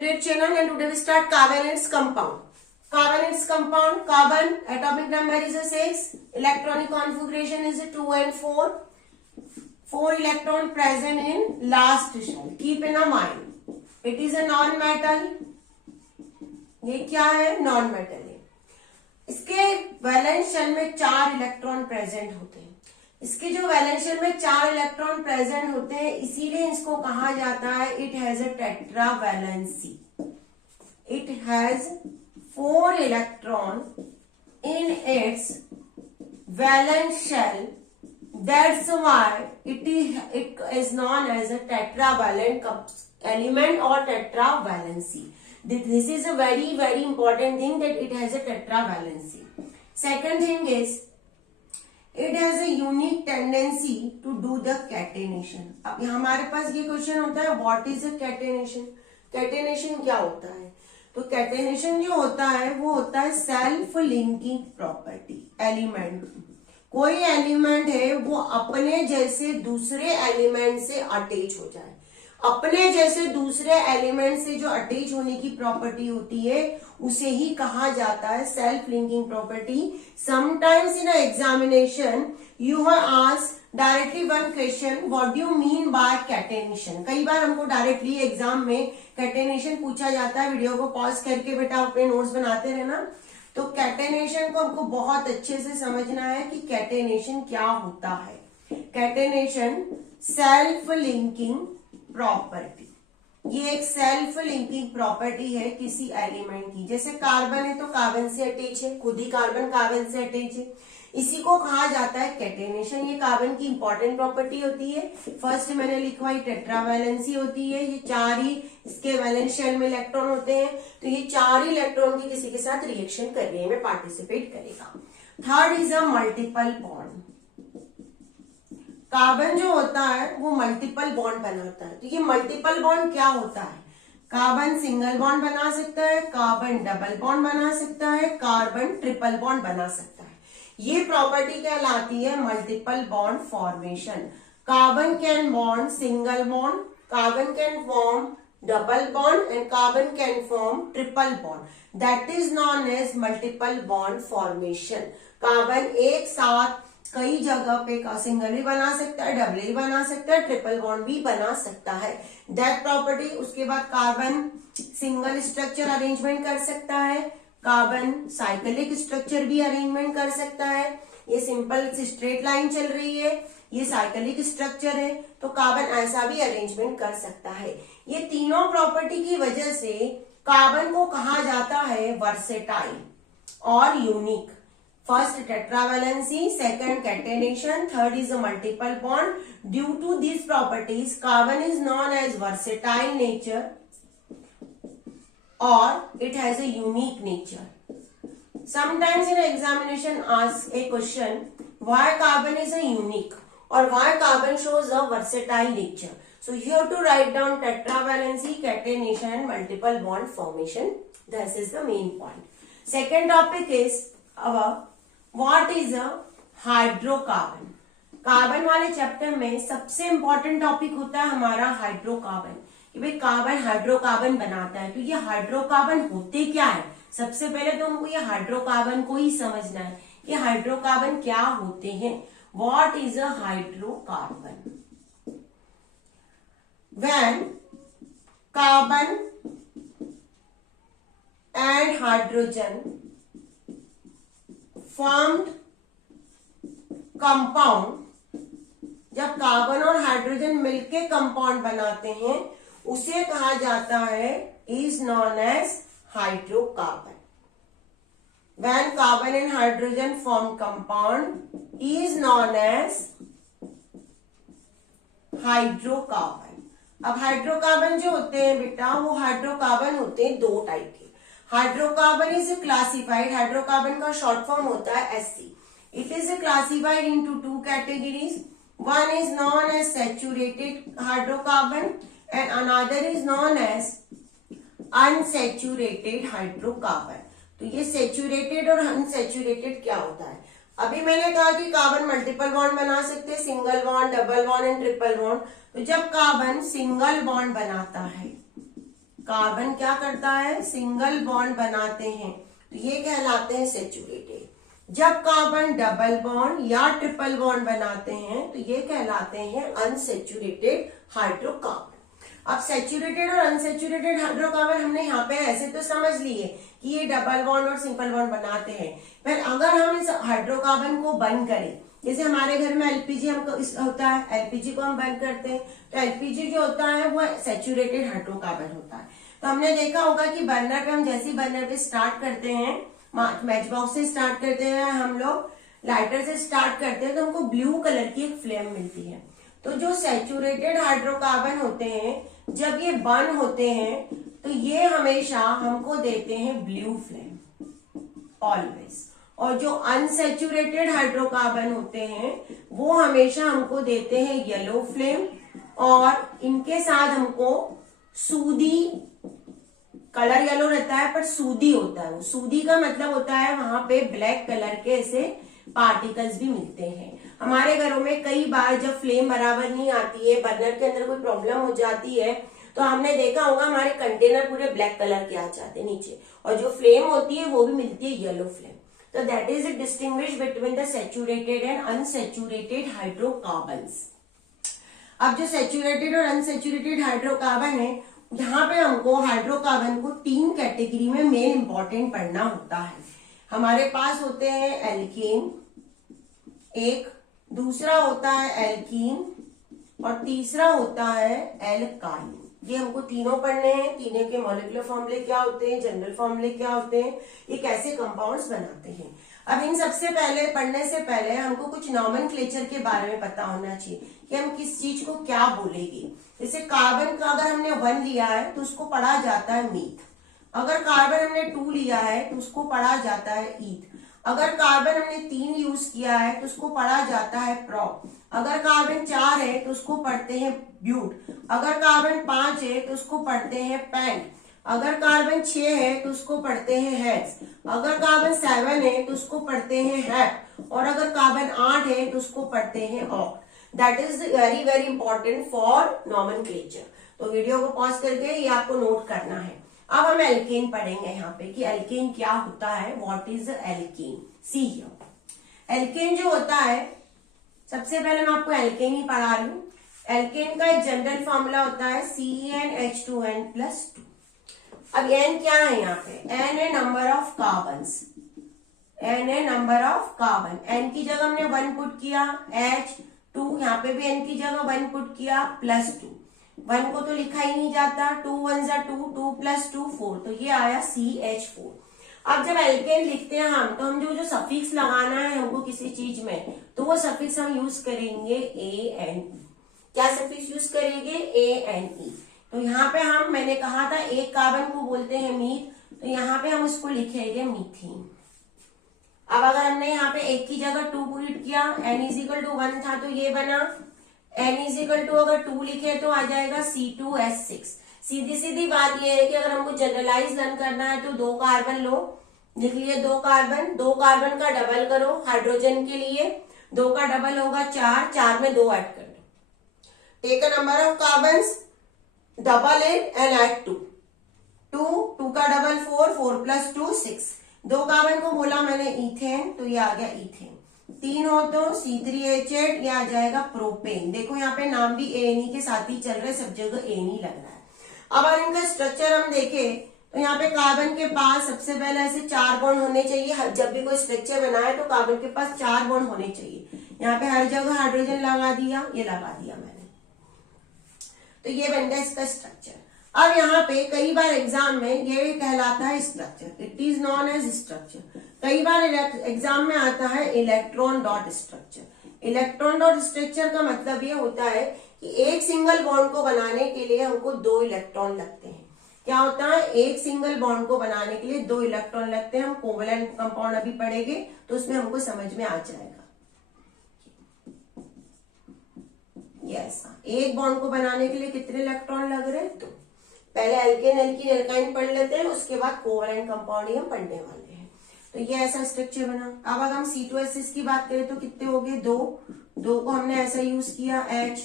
Channel and today we start carbon and its compound. Carbon and its compound. Carbon atomic number is a 6. Electronic configuration is a 2 and 4. 4 electron present in last shell. Keep in a mind. It is a non-metal. ये क्या है? Non-metal है. इसके valence shell में 4 electron present होते हैं. इसके जो वैलेंस शेल में 4 इलेक्ट्रॉन प्रेजेंट होते हैं, इसीलिए इसको कहा जाता है it has a tetravalency. It has 4 electron in its valence shell. That's why it is known as a tetravalent element or tetravalency. This is a very important thing that it has a tetravalency. Second thing is it has a unique tendency to do the catenation. अब हमारे पास ये question होता है what is a catenation? Catenation क्या होता है? तो catenation जो होता है वो होता है सेल्फ लिंकिंग प्रॉपर्टी. एलिमेंट, कोई एलिमेंट है वो अपने जैसे दूसरे एलिमेंट से अटैच हो जाए. अपने जैसे दूसरे एलिमेंट से जो अटैच होने की प्रॉपर्टी होती है उसे ही कहा जाता है self linking property. Sometimes in examination you have asked directly one question, what do you mean by catenation. कई बार हमको डायरेक्टली एग्जाम में कैटेनेशन पूछा जाता है. वीडियो को पॉज करके बेटा अपने नोट्स बनाते रहना. तो कैटेनेशन को हमको बहुत अच्छे से समझना है कि कैटेनेशन क्या होता है. Catenation self linking property. ये एक सेल्फ लिंकिंग प्रॉपर्टी है किसी एलिमेंट की. जैसे कार्बन है तो कार्बन से अटैच है, खुद ही कार्बन कार्बन से अटैच है. इसी को कहा जाता है कैटेनेशन. ये कार्बन की इंपॉर्टेंट प्रॉपर्टी होती है. फर्स्ट मैंने लिखवाई टेट्रावैलेंसी होती है. ये 4 ही इसके वैलेंस शेल में इलेक्ट्रॉन होते हैं. तो ये 4 ही इलेक्ट्रॉन की किसी के साथ रिएक्शन करने में पार्टिसिपेट करेगा. Third is a multiple bond. Carbon जो होता है वो मल्टीपल बॉन्ड बनाता है. तो ये मल्टीपल बॉन्ड क्या होता है? कार्बन सिंगल बॉन्ड बना सकता है, कार्बन डबल बॉन्ड बना सकता है, कार्बन ट्रिपल बॉन्ड बना सकता है. ये प्रॉपर्टी कहलाती है multiple bond formation. Carbon can bond single bond, carbon can form double bond and carbon can form triple bond. That is known as multiple bond formation. Carbon एक साथ कई जगह पे सिंगल भी बना सकता है, डबल भी बना सकता है, ट्रिपल बॉन्ड भी बना सकता है. That property. उसके बाद कार्बन सिंगल स्ट्रक्चर अरेंजमेंट कर सकता है, कार्बन साइक्लिक स्ट्रक्चर भी अरेंजमेंट कर सकता है. ये सिंपल स्ट्रेट लाइन चल रही है, ये साइक्लिक स्ट्रक्चर है, तो कार्बन ऐसा भी अरेंजमेंट कर सकता है. ये तीनों प्रॉपर्टी की वजह से कार्बन को कहा जाता है वर्सेटाइल और unique. First tetravalency, second catenation, third is a multiple bond. Due to these properties, carbon is known as versatile nature or it has a unique nature. Sometimes in examination ask a question, why carbon is a unique or why carbon shows a versatile nature. So you have to write down tetravalency, catenation and multiple bond formation. This is the main point. Second topic is our What is a hydrocarbon. Carbon वाले chapter में सबसे important topic होता है हमारा hydrocarbon. कि भाई carbon hydrocarbon बनाता है. तो ये हाइड्रोकार्बन होते क्या है? सबसे पहले तो हमको ये हाइड्रोकार्बन को ही समझना है कि हाइड्रोकार्बन क्या होते हैं. What is a hydrocarbon? When carbon and hydrogen formed compound, जब कार्बन और हाइड्रोजन मिलके कंपाउंड बनाते हैं उसे कहा जाता है is known as hydrocarbon. When carbon and hydrogen form compound is known as hydrocarbon. अब हाइड्रोकार्बन जो होते हैं बेटा वो हाइड्रोकार्बन होते हैं 2 टाइप के. Hydrocarbon is classified. हाइड्रोकार्बन का शॉर्ट फॉर्म होता है SC. It is classified into 2 categories. One is known as saturated hydrocarbon and another is known as unsaturated hydrocarbon. तो ये सैचुरेटेड और अनसैचुरेटेड क्या होता है? अभी मैंने कहा कि कार्बन मल्टीपल बॉन्ड बना सकते हैं, single bond, double bond and triple bond. तो जब कार्बन सिंगल बॉन्ड बनाता है, कार्बन क्या करता है, सिंगल बॉन्ड बनाते हैं, तो ये कहलाते हैं सेचुरेटेड। जब कार्बन डबल बॉन्ड या ट्रिपल बॉन्ड बनाते हैं तो ये कहलाते हैं अनसेचुरेटेड हाइड्रोकार्बन। अब सेचुरेटेड और अनसेचुरेटेड हाइड्रोकार्बन हमने यहाँ पे ऐसे तो समझ लिए कि ये डबल बॉन्ड और सिंगल बॉन्ड बनाते हैं, पर अगर हम इस हाइड्रोकार्बन को बंद करें, जैसे हमारे घर में एलपीजी हमको होता है, एलपीजी को हम बंद करते हैं, तो एलपीजी जो होता है वो सेचुरेटेड हाइड्रोकार्बन होता है। तो हमने देखा होगा कि बर्नर पे हम जैसे बर्नर पे स्टार्ट करते हैं, मैच बॉक्स से स्टार्ट करते हैं, हम लोग लाइटर से स्टार्ट करते हैं, तो हमको ब्लू कलर की एक फ्लेम मिलती है। तो जो सेचुरेटेड हाइड्रोकार्बन होते हैं जब ये बर्न होते हैं तो ये हमेशा हमको देते हैं ब्लू फ्लेम ऑलवेज, और जो अनसेचुरेटेड हाइड्रोकार्बन होते हैं वो हमेशा हमको देते हैं येलो फ्लेम, और इनके साथ हमको सूदी, कलर येलो रहता है पर सूदी होता है, वो सूदी का मतलब होता है वहां पे ब्लैक कलर के ऐसे पार्टिकल्स भी मिलते हैं। हमारे घरों में कई बार जब फ्लेम बराबर नहीं आती है, बर्नर के अंदर कोई प्रॉब्लम हो जाती है, तो हमने देखा होगा हमारे कंटेनर पूरे ब्लैक कलर के आ जाते हैं नीचे, और जो फ्लेम होती है वो भी मिलती है येलो फ्लेम। तो that is it distinguish between the saturated and unsaturated hydrocarbons. अब जो सेचुरेटेड और अनसेचुरेटेड हाइड्रोकार्बन है, यहाँ पे हमको हाइड्रोकार्बन को 3 कैटेगरी में मेन इंपॉर्टेंट पढ़ना होता है। हमारे पास होते हैं एल्केन एक, दूसरा होता है एल्कीन, और तीसरा होता है एल्काइन। ये हमको तीनों पढ़ने हैं। तीनों के मॉलिक्यूलर फॉर्मूले क्या होते हैं, जनरल फॉर्मूले क्या होते हैं, ये कैसे कंपाउंड्स बनाते हैं। अब इन सबसे पहले पढ़ने से पहले हमको कुछ नॉमेनक्लेचर के बारे में पता होना चाहिए कि हम किस चीज को क्या बोलेंगे। जैसे कार्बन का अगर हमने 1 लिया है तो उसको पढ़ा जाता है मीथ, अगर कार्बन हमने 2 लिया है तो उसको पढ़ा जाता है ईथ, अगर कार्बन हमने 3 यूज किया है तो उसको पढ़ा जाता है प्रोप, अगर कार्बन 4 है तो उसको पढ़ते हैं ब्यूट, अगर कार्बन 5 है तो उसको पढ़ते हैं पैंट, अगर कार्बन 6 है तो उसको पढ़ते हैं हेक्स, अगर कार्बन 7 है तो उसको पढ़ते हैं हैप, और अगर कार्बन 8 है तो उसको पढ़ते हैं oct. That is very very important for nomenclature. तो वीडियो को पॉज करके ये आपको नोट करना है। अब हम एल्केन पढ़ेंगे यहाँ पे कि एल्केन क्या होता है, what is alkane. See here, alkane जो होता है, सबसे पहले मैं आपको एल्केन ही पढ़ा रही हूँ। एल्केन का एक जनरल फॉर्मूला होता है CnH2n+2। अब एन क्या है यहाँ पे, एन है नंबर ऑफ कार्बन्स, एन है नंबर ऑफ कार्बन। एन की जगह हमने 1 पुट किया, H2, यहाँ पे भी एन की जगह 1 पुट किया +2। 1 को तो लिखा ही नहीं जाता, 2 1 = 2, 2 + 2 4, तो ये आया CH4। अब जब एल्केन लिखते हैं हम, तो हम जो सफिक्स लगाना है हमको किसी चीज में, तो वो सफिक्स हम यूज करेंगे ANE। क्या सफिक्स यूज करेंगे, ANE। तो यहाँ पे मैंने कहा था एक कार्बन को बोलते हैं मीथ, तो यहाँ पे हम उसको लिखेंगे मीथेन। अब अगर हमने यहाँ पे एक की जगह 2 पुट किया, N = 1 था तो ये बना, N = अगर 2 लिखे तो आ जाएगा C2H6। सीधी सीधी बात ये है कि अगर हमको जनरलाइज रन करना है तो 2 कार्बन लो, लिख लिए 2 कार्बन, 2 कार्बन का डबल करो हाइड्रोजन के लिए, 2 का डबल होगा 4, 4 में 2 ऐड कर दो। Take a number of carbons, double it and add 2, 2 का डबल 4, 4 + 2 6। 2 कार्बन को बोला मैंने इथेन, तो ये आ गया इथेन। 3 हो तो C3H8, ये आ जाएगा प्रोपेन। देखो यहाँ पे नाम भी ANE के साथ ही चल रहे, सब जगह ANE लग रहा है। अब अगर इनका स्ट्रक्चर हम देखें तो यहाँ पे कार्बन के पास सबसे पहले ऐसे 4 बॉन्ड होने चाहिए। जब भी कोई स्ट्रक्चर बनाए तो कार्बन के पास 4 बॉन्ड होने चाहिए। यहाँ पे हर जगह हाइड्रोजन लगा दिया, ये लगा दिया मैंने, तो ये बन गया इसका स्ट्रक्चर। अब यहाँ पे कई बार एग्जाम में ये कहलाता है structure, it is known as structure. कई बार एग्जाम में आता है electron dot structure. Electron dot structure का मतलब ये होता है कि एक सिंगल बॉन्ड को बनाने के लिए हमको 2 इलेक्ट्रॉन लगते हैं। क्या होता है, एक सिंगल बॉन्ड को बनाने के लिए 2 इलेक्ट्रॉन लगते हैं। हम कोवेलेंट कंपाउंड अभी पढ़ेंगे तो उसमें हमको समझ में आ जाएगा। यस, एक बॉन्ड को बनाने के लिए कितने इलेक्ट्रॉन लग रहे हैं, तो पहले एल्केन एल्कीन एल्काइन पढ़ लेते हैं, उसके बाद कोवेलेंट कंपाउंड ही हम पढ़ने वाले हैं। तो ये ऐसा स्ट्रक्चर बना। अब अगर हम C2H6 की बात करें तो कितने हो गए, 2 को हमने ऐसा यूज किया, H,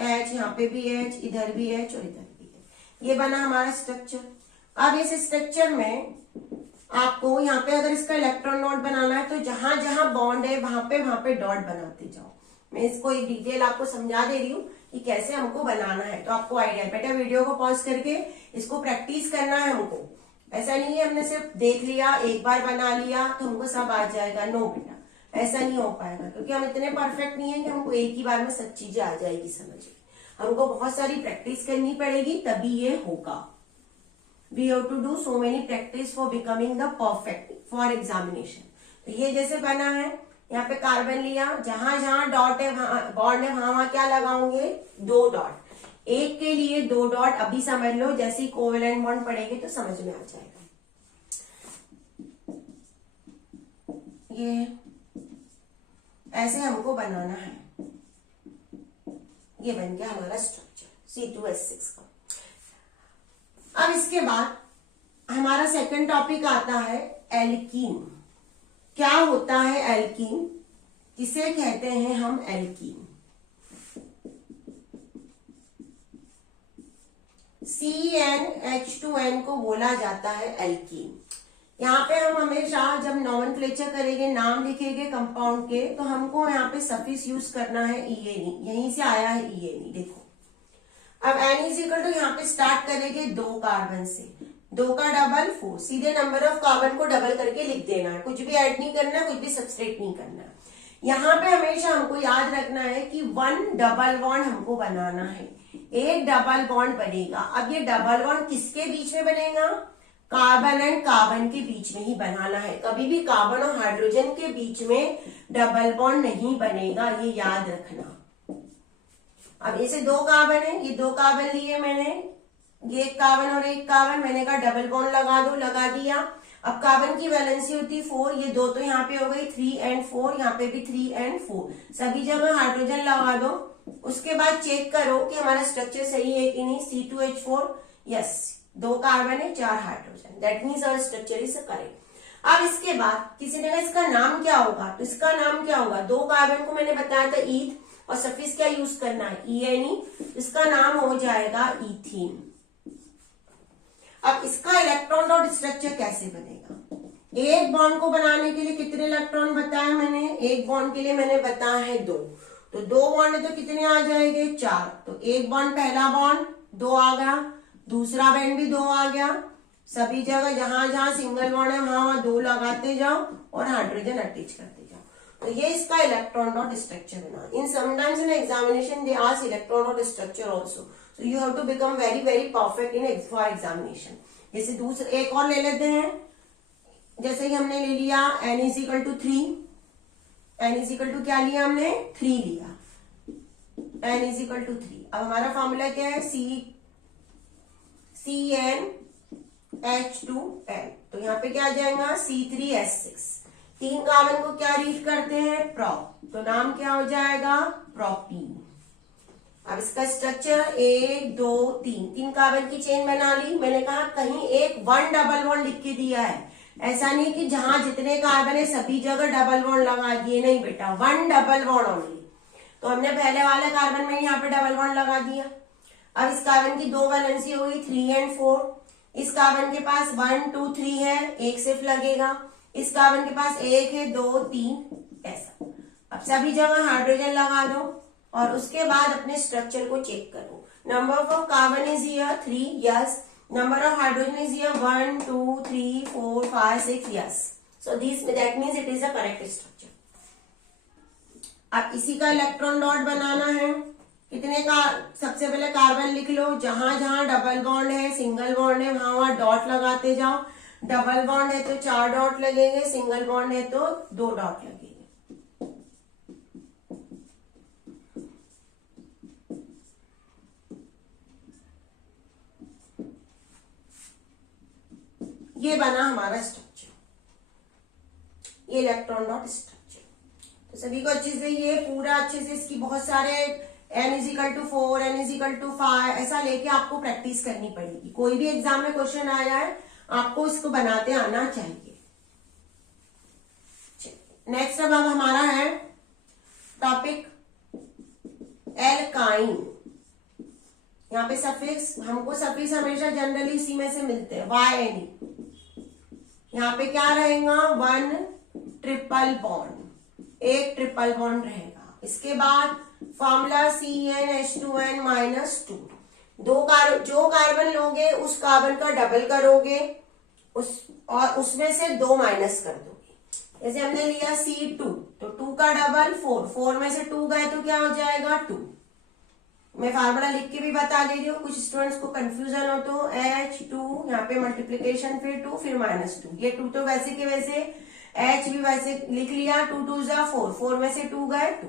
यहाँ पे भी H, इधर भी H और इधर भी H। ये बना हमारा स्ट्रक्चर। अब इस स्ट्रक्चर में आपको यहाँ पे अगर इसका इलेक्ट्रॉन नोड बनाना है तो जहां जहां बॉन्ड है वहां पे डॉट बनाते जाओ। मैं इसको एक डिटेल आपको समझा दे रही हूँ कि कैसे हमको बनाना है, तो आपको आइडिया। बेटा वीडियो को पॉज करके इसको प्रैक्टिस करना है हमको। ऐसा नहीं है हमने सिर्फ देख लिया, एक बार बना लिया तो हमको सब आ जाएगा। नो बेटा, ऐसा नहीं हो पाएगा, क्योंकि हम इतने परफेक्ट नहीं है कि हमको एक ही बार में सब चीजें आ जाएगी समझ। हमको बहुत सारी प्रैक्टिस करनी पड़ेगी तभी ये होगा। We have to do so many practice for becoming the perfect for examination। तो ये जैसे बना है, यहाँ पे कार्बन लिया, जहां जहां डॉट है बॉन्ड है वहां क्या लगाओगे? 2 डॉट। एक के लिए 2 डॉट अभी समझ लो, जैसे ही कोवेलेंट बॉन्ड पड़ेगी तो समझ में आ जाएगा। ये ऐसे हमको बनाना है। ये बन गया हमारा स्ट्रक्चर C2H6 का। अब इसके बाद हमारा सेकंड टॉपिक आता है एल्कीन। क्या होता है एल्कीन? किसे कहते हैं हम एल्कीन? CnH2n को बोला जाता है एल्कीन। यहाँ पे हम हमेशा जब नॉमेनक्लेचर करेंगे, नाम लिखेंगे कंपाउंड के, तो हमको यहाँ पे सफिक्स यूज करना है ईएनी। यहीं से आया है ईएनी। देखो अब n इज इक्वल टू यहाँ पे स्टार्ट करेंगे 2 कार्बन से, 2 का डबल 4, सीधे नंबर ऑफ कार्बन को डबल करके लिख देना है। कुछ भी ऐड नहीं करना, कुछ भी सब्सट्रैक्ट नहीं करना। यहाँ पे हमेशा हमको याद रखना है कि 1 डबल बॉन्ड हमको बनाना है। एक डबल बॉन्ड बनेगा। अब ये डबल बॉन्ड किसके बीच में बनेगा? कार्बन एंड कार्बन के बीच में ही बनाना है। कभी भी कार्बन और हाइड्रोजन के बीच में डबल बॉन्ड नहीं बनेगा, ये याद रखना। अब इसे 2 कार्बन है, ये 2 कार्बन लिए मैंने, ये एक कार्बन और एक कार्बन, मैंने कहा डबल बॉन्ड लगा दो, लगा दिया। अब कार्बन की वैलेंसी होती 4, ये 2 तो यहाँ पे हो गई 3 एंड 4, यहाँ पे भी 3 एंड 4, सभी जगह हाइड्रोजन लगा दो। उसके बाद चेक करो कि हमारा स्ट्रक्चर सही है कि नहीं। C2H4, यस, 2 कार्बन है, 4 hydrogen, that means our structure is correct. अब इसके बाद किसी ने कहा इसका नाम क्या होगा, तो इसका नाम क्या होगा? 2 कार्बन को मैंने बताया था ईथ, और सफिक्स क्या यूज करना है? ईएनई। इसका नाम हो जाएगा इथीन। अब इसका इलेक्ट्रॉन डॉट स्ट्रक्चर कैसे बनेगा? एक बॉन्ड को बनाने के लिए कितने इलेक्ट्रॉन बताया मैंने? एक बॉन्ड के लिए मैंने बताया है 2, तो 2 बॉन्ड है तो कितने आ जाएंगे? 4। तो एक बॉन्ड, पहला बॉन्ड 2 आ गया, दूसरा बॉन्ड भी 2 आ गया। सभी जगह जहां जहां सिंगल बॉन्ड है वहां 2 लगाते जाओ और हाइड्रोजन अटैच करते जाओ। तो ये इसका इलेक्ट्रॉन डॉट स्ट्रक्चर बना। In sometimes in examination they ask electron dot structure also, so you have to become very very perfect in for examination. जैसे दूसरे एक और ले लेते हैं, जैसे कि हमने ले लिया n is equal to 3, n is equal to क्या लिया हमने? 3 लिया, n इज इक्वल टू 3। अब हमारा फॉर्मूला क्या है? CnH2n, तो यहाँ पे क्या आ जाएगा? C3H6। 3 कार्बन को क्या रीड करते हैं? प्रोप, तो नाम क्या हो जाएगा? प्रोपीन। अब इसका स्ट्रक्चर 1 2 3 कार्बन की चेन बना ली। मैंने कहा कहीं एक 1 डबल बॉन्ड लिख के दिया है, ऐसा नहीं कि जहां जितने कार्बन है सभी जगह डबल बॉन्ड लगा दिए, नहीं बेटा, 1 डबल बॉन्ड ओनली। तो हमने पहले वाले कार्बन में यहाँ पे डबल बॉन्ड लगा दिया। अब इस कार्बन की 2 वैलेंसी हो गई 3 एंड 4। इस कार्बन के पास 1 2 3 है, एक सिर्फ लगेगा। इस कार्बन के पास 1 है, 2 3, ऐसा। अब सभी जगह हाइड्रोजन लगा दो और उसके बाद अपने स्ट्रक्चर को चेक करो। Number of carbon is here 3, yes. Number of hydrogen is here 1 2 3 4 5 6, yes. So this that means it is a correct structure. अब इसी का इलेक्ट्रॉन डॉट बनाना है। कितने का? सबसे पहले कार्बन लिख लो, जहां जहां डबल बॉन्ड है, सिंगल बॉन्ड है, वहां वहां डॉट लगाते जाओ। डबल बॉन्ड है तो 4 डॉट लगेंगे, सिंगल बॉन्ड है तो 2 डॉट लगेंगे। ये बना हमारा स्ट्रक्चर, ये इलेक्ट्रॉन डॉट स्ट्रक्चर। तो सभी को अच्छे से ये पूरा अच्छे से इसकी बहुत सारे n is equal to 4, n is equal to 5 ऐसा लेके आपको प्रैक्टिस करनी पड़ेगी। कोई भी एग्जाम में क्वेश्चन आया है आपको इसको बनाते आना चाहिए। नेक्स्ट अब हमारा है टॉपिक एल्काइन। यहाँ पे सफिक्स, हमको सफिक्स हमेशा जनरली इसी में से मिलते हैं, YNE। यहाँ पे क्या रहेगा, 1 ट्रिपल बॉन्ड, एक ट्रिपल बॉन्ड रहेगा। इसके बाद फॉर्मूला CnH2n-2, जो कार्बन लोगे उस कार्बन का डबल करोगे और उसमें से 2 माइनस कर दोगे। जैसे हमने लिया C2 तो 2 का डबल 4, 4 में से 2 गए तो क्या हो जाएगा 2। मैं फार्मूला लिख के भी बता दे रही हूँ, कुछ स्टूडेंट्स को कंफ्यूजन हो तो H2 यहाँ पे मल्टीप्लीकेशन फिर 2 फिर -2, ये 2 तो वैसे के वैसे, H भी वैसे लिख लिया, 2 2 जा 4, 4 में से 2 गए 2।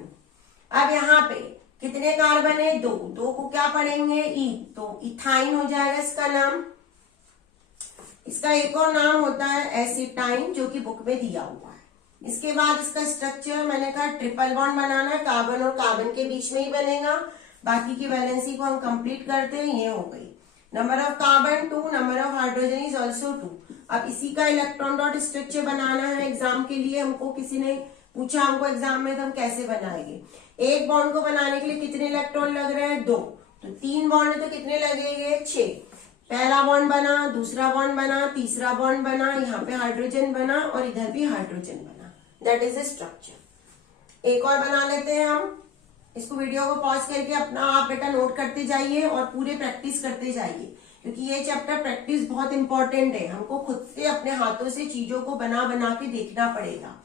अब यहाँ पे कितने कार्बन है, 2, 2 को क्या पढ़ेंगे ई, तो इथाइन हो जाएगा इसका नाम। इसका एक और नाम होता है एसिटाइन, जो कि बुक में दिया हुआ है। इसके बाद इसका स्ट्रक्चर मैंने कहा ट्रिपल बॉन्ड बनाना है, कार्बन और कार्बन के बीच में ही बनेगा। बाकी की वैलेंसी को हम कंप्लीट करते हैं, ये हो गई। Number of carbon 2, number of hydrogen is also 2। अब इसी का इलेक्ट्रॉन डॉट स्ट्रक्चर बनाना है एग्जाम के लिए। हमको किसी ने पूछा हमको एग्जाम में तो हम कैसे बनाएंगे। एक बॉन्ड को बनाने के लिए कितने इलेक्ट्रॉन लग रहे हैं, 2, तो 3 बॉन्ड है तो कितने लगेंगे, 6। पहला बॉन्ड बना, दूसरा बॉन्ड बना, तीसरा बॉन्ड बना, यहाँ पे हाइड्रोजन बना और इधर भी हाइड्रोजन बना। That is the structure. एक और बना लेते हैं हम। इसको वीडियो को पॉज करके अपना आप बेटा नोट करते जाइए और पूरे प्रैक्टिस करते जाइए, क्योंकि ये चैप्टर प्रैक्टिस बहुत इंपॉर्टेंट है। हमको खुद से अपने हाथों से चीजों को बना बना के देखना पड़ेगा।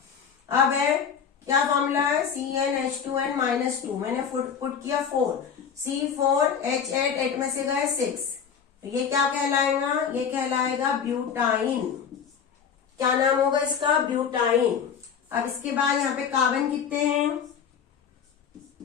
अब है क्या फॉर्मूला है, CnH2n-2, मैंने पुट किया 4, C4H8, 8 में से गए 6, तो ये क्या कहलाएगा, ये कहलाएगा ब्यूटाइन। क्या नाम होगा इसका, ब्यूटाइन। अब इसके बाद यहाँ पे कार्बन कितने हैं,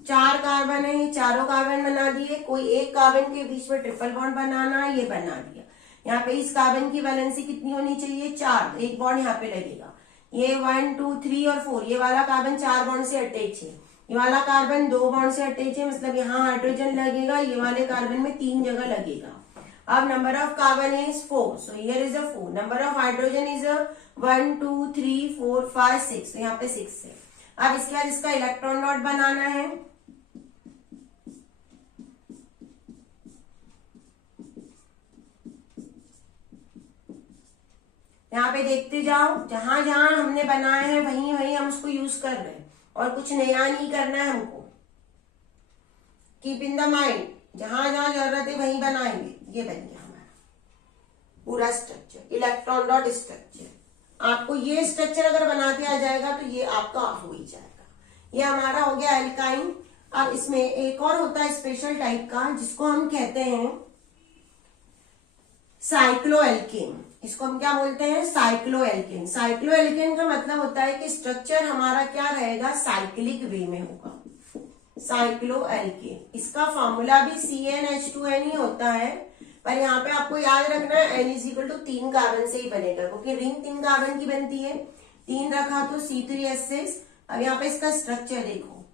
4 कार्बन है, ये चारों कार्बन बना दिए। कोई एक कार्बन के बीच में ट्रिपल बॉन्ड बनाना है, ये बना दिया। यहाँ पे इस कार्बन की वैलेंसी कितनी होनी चाहिए, 4, एक बॉन्ड यहाँ पे लगेगा। ये 1 2 3 और 4, ये वाला कार्बन 4 बॉन्ड से अटैच है, ये वाला कार्बन 2 बॉन्ड से अटैच है, मतलब यहाँ हाइड्रोजन लगेगा, ये वाले कार्बन में 3 जगह लगेगा। अब number of carbon is 4, so here is a 4। Number of hydrogen is 1 2 3 4 5 6, तो यहाँ पे 6 है। अब इसके बाद इसका इलेक्ट्रॉन डॉट बनाना है। यहाँ पे देखते जाओ, जहां जहां हमने बनाया है वहीं वहीं हम उसको यूज कर रहे हैं और कुछ नया नहीं करना है हमको। कीप इन द माइंड, जहां जहां जरूरत है वहीं बनाएंगे। ये बन गया हमारा पूरा स्ट्रक्चर, इलेक्ट्रॉन डॉट स्ट्रक्चर। आपको ये स्ट्रक्चर अगर बनाते आ जाएगा तो ये आपका हो ही जाएगा। ये हमारा हो गया एल्काइन। अब इसमें एक और होता है स्पेशल टाइप का, जिसको हम कहते हैं साइक्लोएल्केन। इसको हम क्या बोलते हैं, साइक्लोएल्केन। साइक्लोएल्केन का मतलब होता है कि स्ट्रक्चर हमारा क्या रहेगा, साइक्लिक वे में होगा, साइक्लोएल्केन। इसका फॉर्मूला भी CnH2n ही होता है, पर यहाँ पे आपको याद रखना है N = 3 कार्बन से ही बनेगा, क्योंकि रिंग 3 कार्बन की बनती है। 3 रखा तो C3H6। अब यहाँ पे इसका स्ट्रक्चर देखो,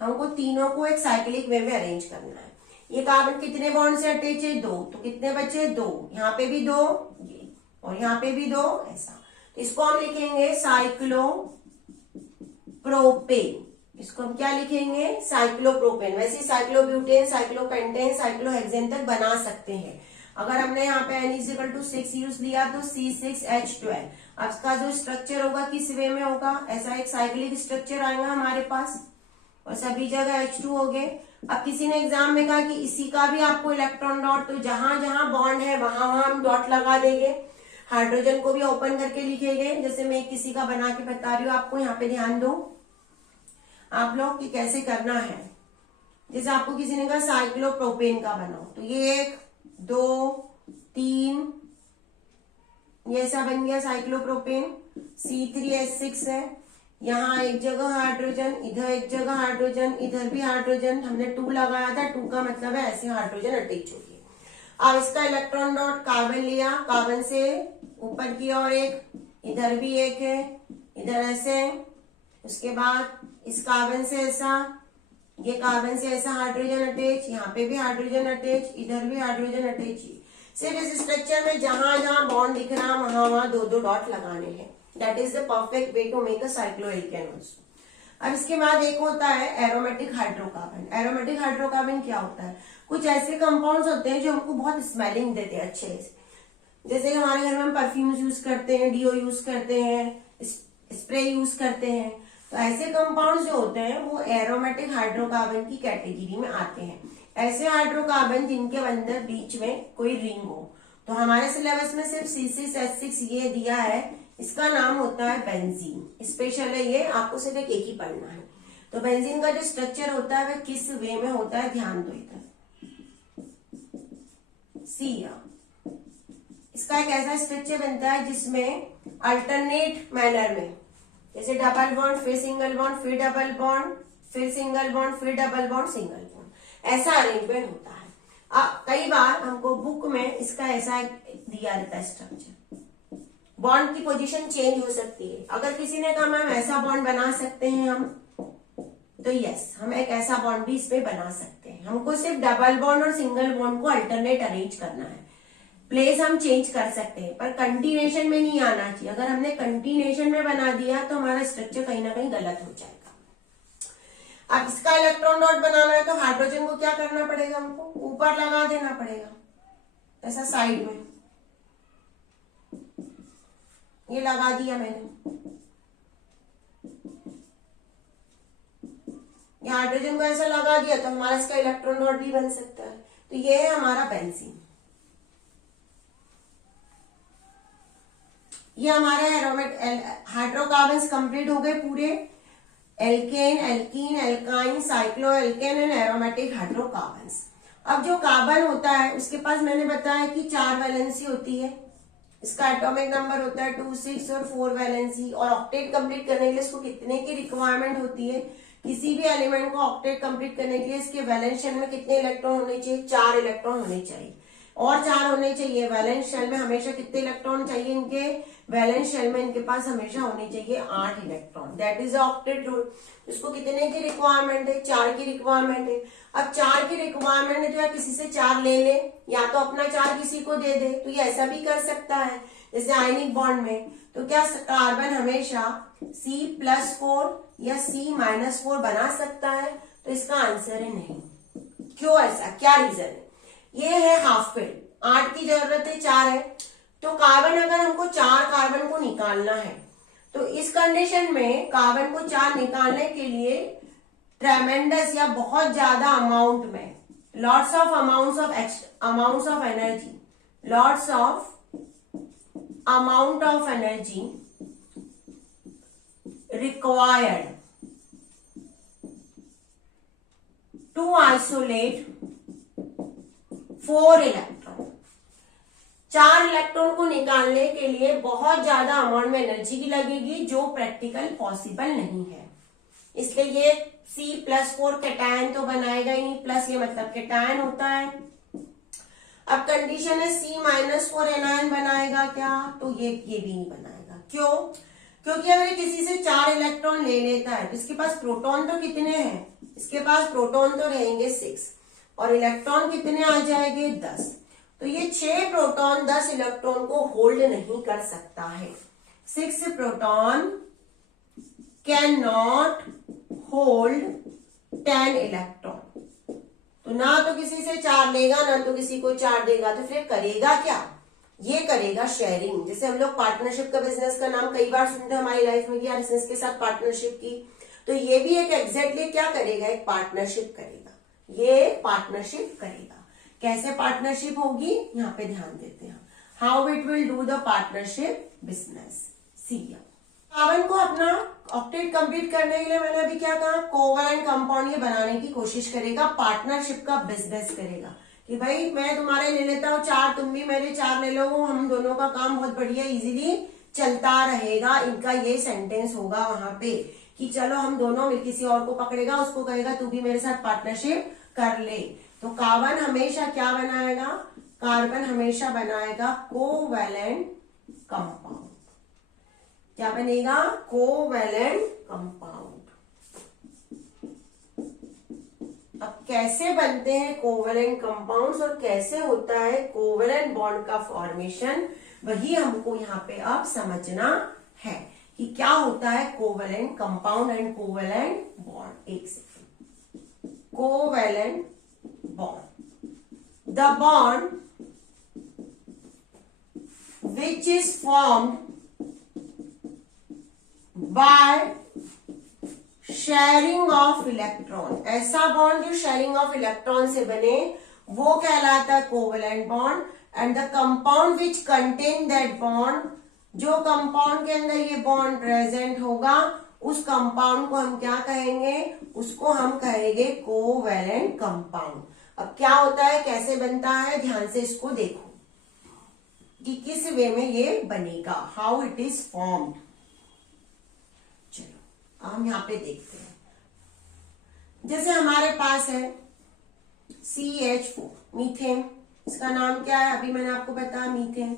हमको तीनों को एक साइक्लिक वे में अरेंज करना है। ये कार्बन कितने बॉन्ड से अटैच है, 2, तो कितने बचे 2, यहाँ पे भी 2, ये और यहाँ पे भी 2, ऐसा। तो इसको हम लिखेंगे साइक्लोप्रोपेन। इसको हम क्या लिखेंगे, साइक्लोप्रोपेन। वैसे साइक्लोब्यूटेन, साइक्लोपेंटेन, साइक्लोहेक्सेन तक बना सकते हैं। अगर हमने यहाँ पे N = 6 यूज लिया तो C6H12। अब इसका जो स्ट्रक्चर होगा किस वे में होगा, ऐसा एक साइक्लिक स्ट्रक्चर आएगा हमारे पास और सभी जगह H2 हो गए। अब किसी ने एग्जाम में कहा कि इसी का भी आपको इलेक्ट्रॉन डॉट, तो जहां जहां बॉन्ड है वहां वहां हम डॉट लगा देंगे। हाइड्रोजन को भी ओपन करके लिखेंगे, जैसे मैं किसी का बना के बता रही हूँ आपको। यहाँ पे ध्यान दो आप लोग कि कैसे करना है। जैसे आपको किसी ने कहा साइक्लोप्रोपेन का बनाओ, तो ये 1 2 3 ये ऐसा बन गया साइक्लोप्रोपेन। C3H6 है, यहाँ एक जगह हाइड्रोजन, इधर एक जगह हाइड्रोजन, इधर भी हाइड्रोजन। हमने 2 लगाया था, 2 का मतलब है ऐसे हाइड्रोजन अटैच हो गए। अब इसका इलेक्ट्रॉन डॉट कार्बन लिया, कार्बन से ऊपर की ओर एक, इधर भी एक है, इधर ऐसे। उसके बाद इस कार्बन से ऐसा, ये कार्बन से ऐसा हाइड्रोजन अटैच, यहाँ पे भी हाइड्रोजन अटैच, इधर भी हाइड्रोजन अटैच। सिर्फ इस स्ट्रक्चर में जहां जहां बॉन्ड दिख रहा वहां 2-2 डॉट लगाने हैं। That is the perfect way to make a cycloalkane also. अब इसके बाद एक होता है एरोमेटिक हाइड्रोकार्बन। एरोमेटिक हाइड्रोकार्बन क्या होता है? कुछ ऐसे कंपाउंड्स होते हैं जो हमको बहुत स्मेलिंग देते हैं अच्छे से, जैसे हमारे घर में हम परफ्यूम्स यूज करते हैं, डीओ यूज करते हैं, स्प्रे यूज करते हैं। तो ऐसे कंपाउंड्स जो होते हैं वो एरोमेटिक हाइड्रोकार्बन की कैटेगरी में आते हैं। ऐसे हाइड्रोकार्बन जिनके अंदर बीच में कोई रिंग हो। तो हमारे सिलेबस में सिर्फ C6H6 ये दिया है, इसका नाम होता है बेंजीन। स्पेशल है ये, आपको सिर्फ एक ही पढ़ना है। तो बेंजीन का जो स्ट्रक्चर होता है वह किस वे में होता है, ध्यान दो इधर। सी, इसका एक ऐसा स्ट्रक्चर बनता है जिसमें अल्टरनेट मैनर में, जैसे डबल बॉन्ड फिर सिंगल बॉन्ड फिर डबल बॉन्ड फिर सिंगल बॉन्ड फिर डबल बॉन्ड सिंगल बॉन्ड, ऐसा अरेंजमेंट होता है। कई बार हमको बुक में इसका ऐसा दिया रहता है स्ट्रक्चर। बॉन्ड की पोजीशन चेंज हो सकती है। अगर किसी ने कहा मैम ऐसा बॉन्ड बना सकते हैं हम, तो यस, हम एक ऐसा बॉन्ड भी इस पे बना सकते हैं। हमको सिर्फ डबल बॉन्ड और सिंगल बॉन्ड को अल्टरनेट अरेंज करना है। प्लेस हम चेंज कर सकते हैं पर कंटिन्यूएशन में नहीं आना चाहिए। अगर हमने कंटिन्यूएशन में बना दिया तो हमारा स्ट्रक्चर कहीं ना कहीं गलत हो जाएगा। अब इसका इलेक्ट्रॉन डॉट बनाना है तो हाइड्रोजन को क्या करना पड़ेगा, हमको ऊपर लगा देना पड़ेगा, ऐसा साइड में। ये लगा दिया मैंने, ये हाइड्रोजन को ऐसा लगा दिया तो हमारा इसका इलेक्ट्रॉन डॉट भी बन सकता है। तो ये है हमारा बेंजीन। ये हमारे हाइड्रोकार्बन्स कंप्लीट हो गए पूरे। Alkane, alkene, alkyne, cycloalkane and aromatic hydrocarbons. अब जो कार्बन होता है उसके पास मैंने बताया कि 4 वैलेंसी होती है। इसका एटॉमिक नंबर होता है 2, 6 और 4 वैलेंसी। और ऑक्टेट कंप्लीट करने के लिए इसको कितने की रिक्वायरमेंट होती है? किसी भी एलिमेंट को ऑक्टेट कंप्लीट करने के लिए इसके वैलेंस शेल में कितने इलेक्ट्रॉन होने चाहिए? 4 इलेक्ट्रॉन होने चाहिए और 4 होने चाहिए। वैलेंस शेल में हमेशा कितने इलेक्ट्रॉन चाहिए इनके? वैलेंस शेल में इनके पास हमेशा होने चाहिए 8 electron. That is octet rule. इसको कितने की रिक्वायरमेंट है? 4 की रिक्वायरमेंट है। अब 4 की रिक्वायरमेंट है तो या किसी से 4 ले ले या तो अपना 4 किसी को दे दे। तो ये ऐसा भी कर सकता है जैसे आयनिक बॉन्ड में। तो क्या कार्बन हमेशा C+4 या C-4 बना सकता है? तो इसका आंसर है नहीं। क्यों ऐसा, क्या रीजन है? ये है हाफ फिल्ड, 8 की जरूरत है, 4 है। तो कार्बन, अगर हमको 4 कार्बन को निकालना है तो इस कंडीशन में कार्बन को 4 निकालने के लिए ट्रेमेंडस या बहुत ज्यादा अमाउंट में, lots of amounts of energy, lots of amount of energy required to isolate 4 electron. 4 electron को निकालने के लिए बहुत ज्यादा अमाउंट में एनर्जी की लगेगी जो प्रैक्टिकल पॉसिबल नहीं है। इसलिए ये C+4 कैटायन तो बनाएगा ही नहीं, प्लस ये मतलब कैटायन होता है। अब कंडीशन है C-4 एनायन बनाएगा क्या? तो ये भी नहीं बनाएगा। क्यों? क्योंकि अगर किसी से 4 इलेक्ट्रॉन ले लेता है तो इसके पास प्रोटॉन तो कितने हैं? इसके पास प्रोटॉन तो रहेंगे 6 और इलेक्ट्रॉन कितने आ जाएंगे? 10। तो ये 6 प्रोटॉन 10 इलेक्ट्रॉन को होल्ड नहीं कर सकता है। 6 proton can not hold 10 electron. तो ना तो किसी से 4 लेगा ना तो किसी को 4 देगा। तो फिर करेगा क्या? ये करेगा शेयरिंग। जैसे हम लोग पार्टनरशिप का बिजनेस का नाम कई बार सुनते हैं हमारी लाइफ में कि यार इसके साथ पार्टनरशिप की। तो ये भी एक एग्जैक्टली क्या करेगा? एक पार्टनरशिप करेगा। ये पार्टनरशिप करेगा। कैसे पार्टनरशिप होगी यहाँ पे ध्यान देते हैं। How it will do the partnership business. See, carbon को अपना ऑक्टेट कंप्लीट करने के लिए मैंने अभी क्या कहा? कोवैलेंट कंपाउंड ये बनाने की कोशिश करेगा, पार्टनरशिप का बिजनेस करेगा कि भाई मैं तुम्हारे ले लेता हूँ 4, तुम भी मेरे 4 ले लो, हम दोनों का काम बहुत बढ़िया इजीली चलता रहेगा। इनका ये सेंटेंस होगा वहां पे कि चलो हम दोनों मिल, किसी और को पकड़ेगा, उसको कहेगा तू भी मेरे साथ पार्टनरशिप कर ले। तो कार्बन हमेशा क्या बनाएगा? कार्बन हमेशा बनाएगा कोवैलेंट कंपाउंड। क्या बनेगा? Covalent compound. अब कैसे बनते हैं कोवैलेंट कंपाउंड्स और कैसे होता है कोवैलेंट बॉन्ड का फॉर्मेशन, वही हमको यहाँ पे अब समझना है। कि क्या होता है covalent compound and covalent bond. एक second, covalent bond, the bond which is formed by sharing of electron. ऐसा बॉन्ड जो शेयरिंग ऑफ इलेक्ट्रॉन से बने वो कहलाता है covalent bond. And the compound which contain that bond, जो कंपाउंड के अंदर ये बॉन्ड प्रेजेंट होगा उस कंपाउंड को हम क्या कहेंगे, उसको हम कहेंगे कोवेलेंट कंपाउंड। अब क्या होता है, कैसे बनता है, ध्यान से इसको देखो कि किस वे में ये बनेगा, हाउ इट इज फॉर्म्ड। चलो हम यहां पे देखते हैं। जैसे हमारे पास है CH4 मीथेन, इसका नाम क्या है, अभी मैंने आपको बताया मीथेन।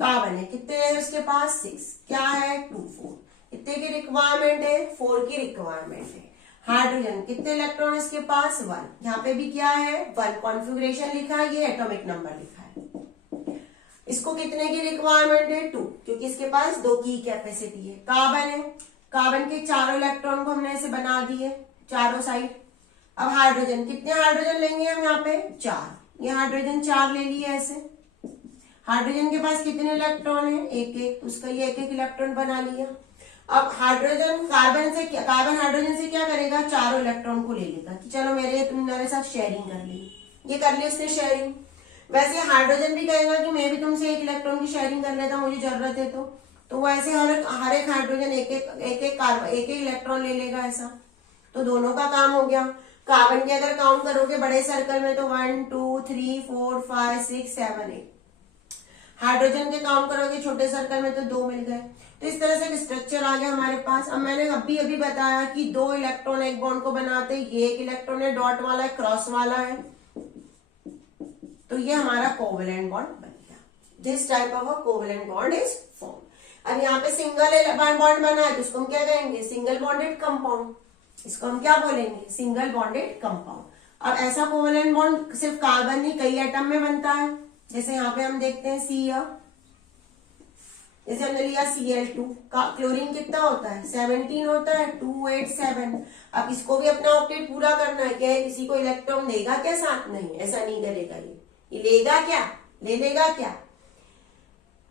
कार्बन है, कितने है उसके पास 6, क्या है 2 4, कितने की रिक्वायरमेंट है 4 की रिक्वायरमेंट है। हाइड्रोजन, कितने इलेक्ट्रॉन इसके पास 1, यहाँ पे भी क्या है 1, कॉन्फ़िगरेशन लिखा है, ये एटॉमिक नंबर लिखा है। इसको कितने की रिक्वायरमेंट है 2, क्योंकि इसके पास 2 की कैपेसिटी है। कार्बन है, कार्बन के चारों इलेक्ट्रॉन को हमने ऐसे बना दिए चारों साइड। अब हाइड्रोजन, कितने हाइड्रोजन लेंगे हम यहाँ पे 4, ये हाइड्रोजन 4 ले लिए ऐसे। हाइड्रोजन के पास कितने इलेक्ट्रॉन है 1 1, उसका ये 1 1 इलेक्ट्रॉन बना लिया। अब हाइड्रोजन कार्बन हाइड्रोजन से क्या करेगा, चारों इलेक्ट्रॉन को ले लेगा कि चलो तुम्हारे साथ शेयरिंग कर ली, ये कर ली उसने शेयरिंग। वैसे हाइड्रोजन भी कहेगा कि मैं भी तुमसे 1 इलेक्ट्रॉन की शेयरिंग कर लेता हूँ, मुझे जरूरत है तो वो ऐसे हर एक हाइड्रोजन एक इलेक्ट्रॉन ले लेगा ऐसा, तो दोनों का काम हो गया। कार्बन के अगर काउंट करोगे बड़े सर्कल में तो 1 2 3 4 5 6 7 8, हाइड्रोजन के काउंट करोगे छोटे सर्कल में तो 2 मिल गए। तो इस तरह से एक स्ट्रक्चर आ गया हमारे पास। अब मैंने अभी बताया कि 2 इलेक्ट्रॉन एक बॉन्ड को बनाते, ये 1 इलेक्ट्रॉन है, डॉट वाला है, क्रॉस वाला है, तो ये हमारा कोवेलेंट बॉन्ड बन गया। This type of a covalent bond is form. अब यहाँ पे सिंगल बॉन्ड बना है तो उसको हम क्या कहेंगे, सिंगल बॉन्डेड कंपाउंड। इसको हम क्या बोलेंगे, सिंगल बॉन्डेड कंपाउंड। अब ऐसा कोवेलेंट बॉन्ड सिर्फ कार्बन नहीं कई एटम में बनता है। जैसे यहाँ पे हम देखते हैं जैसे हमने लिया Cl2 का क्लोरीन कितना होता है 17 होता है, 2 8 7। अब इसको भी अपना ऑक्टेट पूरा करना है, क्या किसी को इलेक्ट्रॉन देगा क्या साथ, नहीं, ऐसा नहीं करेगा। ये लेगा क्या, ले लेगा क्या,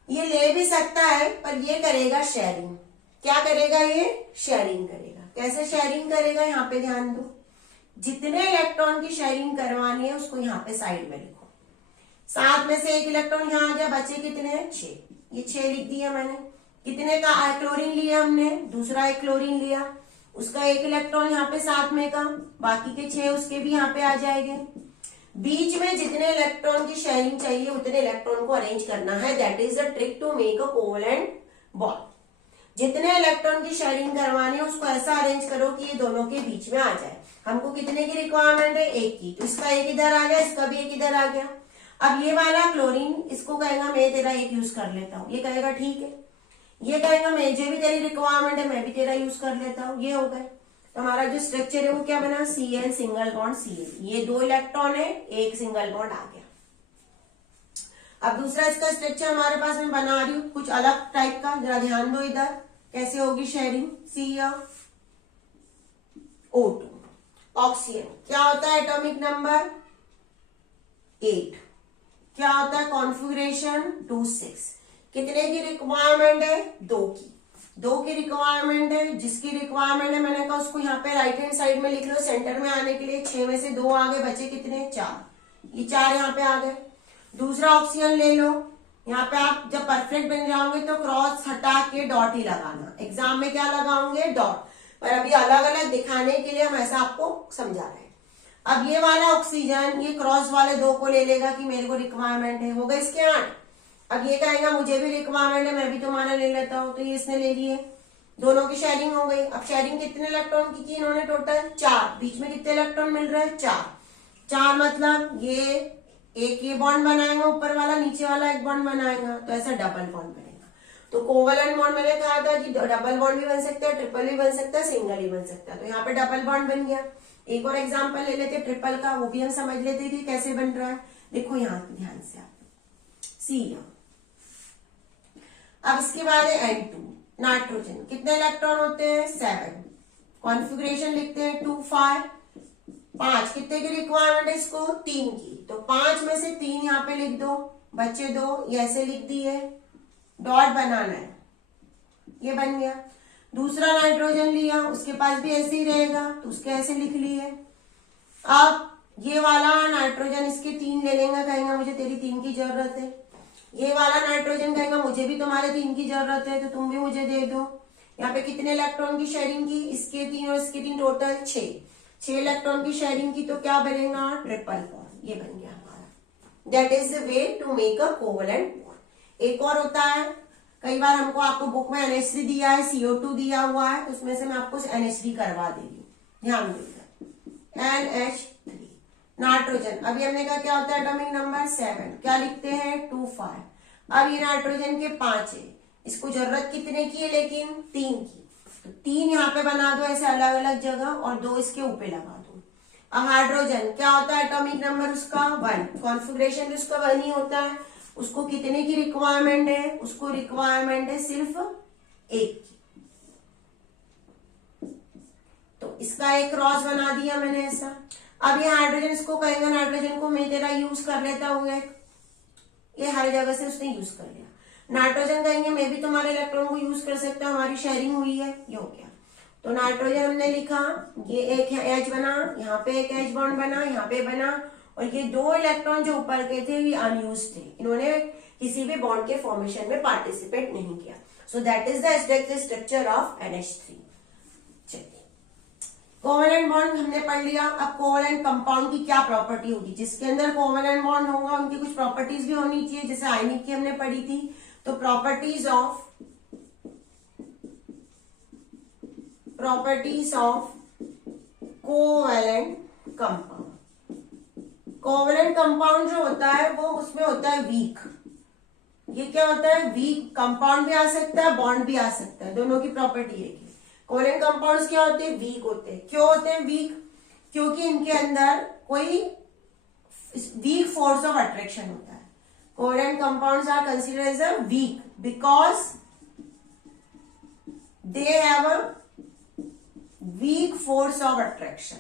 ये ले भी सकता है पर ये करेगा शेयरिंग। क्या करेगा, ये शेयरिंग करेगा। कैसे शेयरिंग करेगा, यहाँ पे ध्यान दो, जितने इलेक्ट्रॉन की शेयरिंग करवानी है उसको यहाँ पे साइड में लिखो। 7 में से 1 इलेक्ट्रॉन यहाँ आ गया, बचे कितने हैं 6, ये 6 लिख दिया मैंने। कितने का क्लोरीन लिया हमने, दूसरा एक क्लोरीन लिया, उसका 1 इलेक्ट्रॉन यहाँ पे 7 में का, बाकी के 6 उसके भी यहाँ पे आ जाएंगे। बीच में जितने इलेक्ट्रॉन की शेयरिंग चाहिए उतने इलेक्ट्रॉन को अरेंज करना है, that is the trick to make a covalent bond. जितने इलेक्ट्रॉन की शेयरिंग करवानी है उसको ऐसा अरेंज करो कि ये दोनों के बीच में आ जाए। हमको कितने की रिक्वायरमेंट है 1 की, तो इसका 1 इधर आ गया, इसका भी 1 इधर आ गया। अब ये वाला क्लोरीन इसको कहेगा मैं तेरा 1 यूज कर लेता हूँ, ये कहेगा ठीक है। ये कहेगा मुझे भी तेरी रिक्वायरमेंट है, मैं भी तेरा यूज कर लेता हूँ, ये हो गए। तो हमारा जो स्ट्रक्चर है वो क्या बना, Cl सिंगल बॉन्ड Cl, ये 2 इलेक्ट्रॉन है, 1 सिंगल बॉन्ड आ गया। अब दूसरा इसका स्ट्रक्चर हमारे पास मैं बना रही हूँ कुछ अलग टाइप का, जरा ध्यान दो इधर कैसे होगी शेयरिंग। CO2 ऑक्सीजन क्या होता है, एटॉमिक नंबर 8, क्या होता है कॉन्फ़िगरेशन 2 6। कितने की रिक्वायरमेंट है 2 की रिक्वायरमेंट है। जिसकी रिक्वायरमेंट है मैंने कहा उसको यहाँ पे राइट हैंड साइड में लिख लो सेंटर में आने के लिए। 6 में से 2 आ गए, बचे कितने 4, ये 4 यहाँ पे आ गए। दूसरा ऑक्सीजन ले लो, यहाँ पे आप जब परफेक्ट बन जाओगे तो क्रॉस हटा के डॉट ही लगाना। एग्जाम में क्या लगाओगे डॉट, पर अभी अलग अलग दिखाने के लिए हम ऐसा आपको समझा रहे हैं। अब ये वाला ऑक्सीजन ये क्रॉस वाले 2 को ले लेगा कि मेरे को रिक्वायरमेंट है, हो गए इसके 8। अब ये कहेगा मुझे भी रिक्वायरमेंट है, मैं भी तुम्हारा ले लेता हूं, तो ये इसने ले लिए, दोनों की शेयरिंग हो गई। अब शेयरिंग कितने इलेक्ट्रॉन की इन्होंने टोटल 4, बीच में कितने इलेक्ट्रॉन मिल रहा है 4 मतलब ये एक ये बॉन्ड बनाएगा ऊपर वाला, नीचे वाला एक बॉन्ड बनाएगा, तो ऐसा डबल बॉन्ड बनेगा। तो कोवेलेंट बॉन्ड मैंने कहा था कि डबल बॉन्ड भी बन सकता है, ट्रिपल भी बन सकता है, सिंगल ही बन सकता है। तो यहाँ पे डबल बॉन्ड बन गया। एक और एग्जांपल ले लेते ट्रिपल का, वो भी हम समझ लेते कि कैसे बन रहा है। देखो यहाँ ध्यान से आप C। अब इसके बाद है N2, नाइट्रोजन कितने इलेक्ट्रॉन होते हैं 7, कॉन्फ़िगरेशन लिखते हैं 2 5, 5 कितने की रिक्वायरमेंट है इसको 3 की, तो 5 में से 3 यहाँ पे लिख दो, बच्चे 2 ये ऐसे लिख दिए, डॉट बनाना है, ये बन गया। दूसरा नाइट्रोजन लिया, उसके पास भी ऐसे ही रहेगा तो उसके ऐसे लिख लिए। अब ये वाला नाइट्रोजन इसके 3 ले लेंगे, कहेंगे मुझे तेरी 3 की जरूरत है। ये वाला नाइट्रोजन कहेगा मुझे भी तुम्हारे 3 की जरूरत है, तो तुम भी मुझे दे दो। यहाँ पे कितने इलेक्ट्रॉन की शेयरिंग की, इसके 3 और इसके 3 टोटल 6 इलेक्ट्रॉन की शेयरिंग की, तो क्या बनेगा ट्रिपल बॉन्ड, ये बन गया हमारा। That is the way to make a covalent bond. एक और होता है, कई बार हमको आपको बुक में NH3 दिया है, CO2 दिया हुआ है, तो उसमें से मैं आपको NH3 करवा दे रही हूँ, ध्यान देकर NH3 नाइट्रोजन। अभी हमने कहा क्या होता है एटॉमिक नंबर 7, क्या लिखते हैं 2 5। अब ये नाइट्रोजन के 5 है, इसको जरूरत कितने की है लेकिन 3 की, तो 3 यहाँ पे बना दो ऐसे अलग अलग जगह और 2 इसके ऊपर लगा दो। अब हाइड्रोजन क्या होता है एटॉमिक नंबर उसका 1, कॉन्फ़िगरेशन भी उसका 1 ही होता है, उसको कितने की रिक्वायरमेंट है, उसको रिक्वायरमेंट है सिर्फ 1 की, तो इसका एक क्रॉस बना दिया मैंने ऐसा। अब ये हाइड्रोजन इसको कहेंगे नाइट्रोजन को मैं तेरा यूज कर लेता हूँ, ये हर जगह से उसने यूज कर लिया। नाइट्रोजन कहेंगे मैं भी तुम्हारे इलेक्ट्रॉन को यूज कर सकता हूँ, हमारी शेयरिंग हुई है, ये हो गया। तो नाइट्रोजन हमने लिखा, ये एक H बना, यहाँ पे एक H बॉन्ड बना, यहाँ पे बना, और ये 2 इलेक्ट्रॉन जो ऊपर के थे ये अनयूज थे, इन्होंने किसी भी बॉन्ड के फॉर्मेशन में पार्टिसिपेट नहीं किया। So that is the structure of NH3। चलिए कोवेलेंट बॉन्ड हमने पढ़ लिया। अब कोवेलेंट कंपाउंड की क्या प्रॉपर्टी होगी, जिसके अंदर कोवेलेंट बॉन्ड होगा उनकी कुछ प्रॉपर्टीज भी होनी चाहिए, जैसे आयनिक की हमने पढ़ी थी। तो properties of covalent compound. Covalent compound जो होता है वो उसमें होता है वीक। ये क्या होता है वीक, कंपाउंड भी आ सकता है बॉन्ड भी आ सकता है, दोनों की प्रॉपर्टी है। कोवेलेंट कंपाउंड्स क्या होते हैं वीक होते हैं। क्यों होते हैं वीक, क्योंकि इनके अंदर कोई वीक फोर्स ऑफ अट्रैक्शन होता है। Covalent compounds are considered as a weak because they have a weak force of attraction,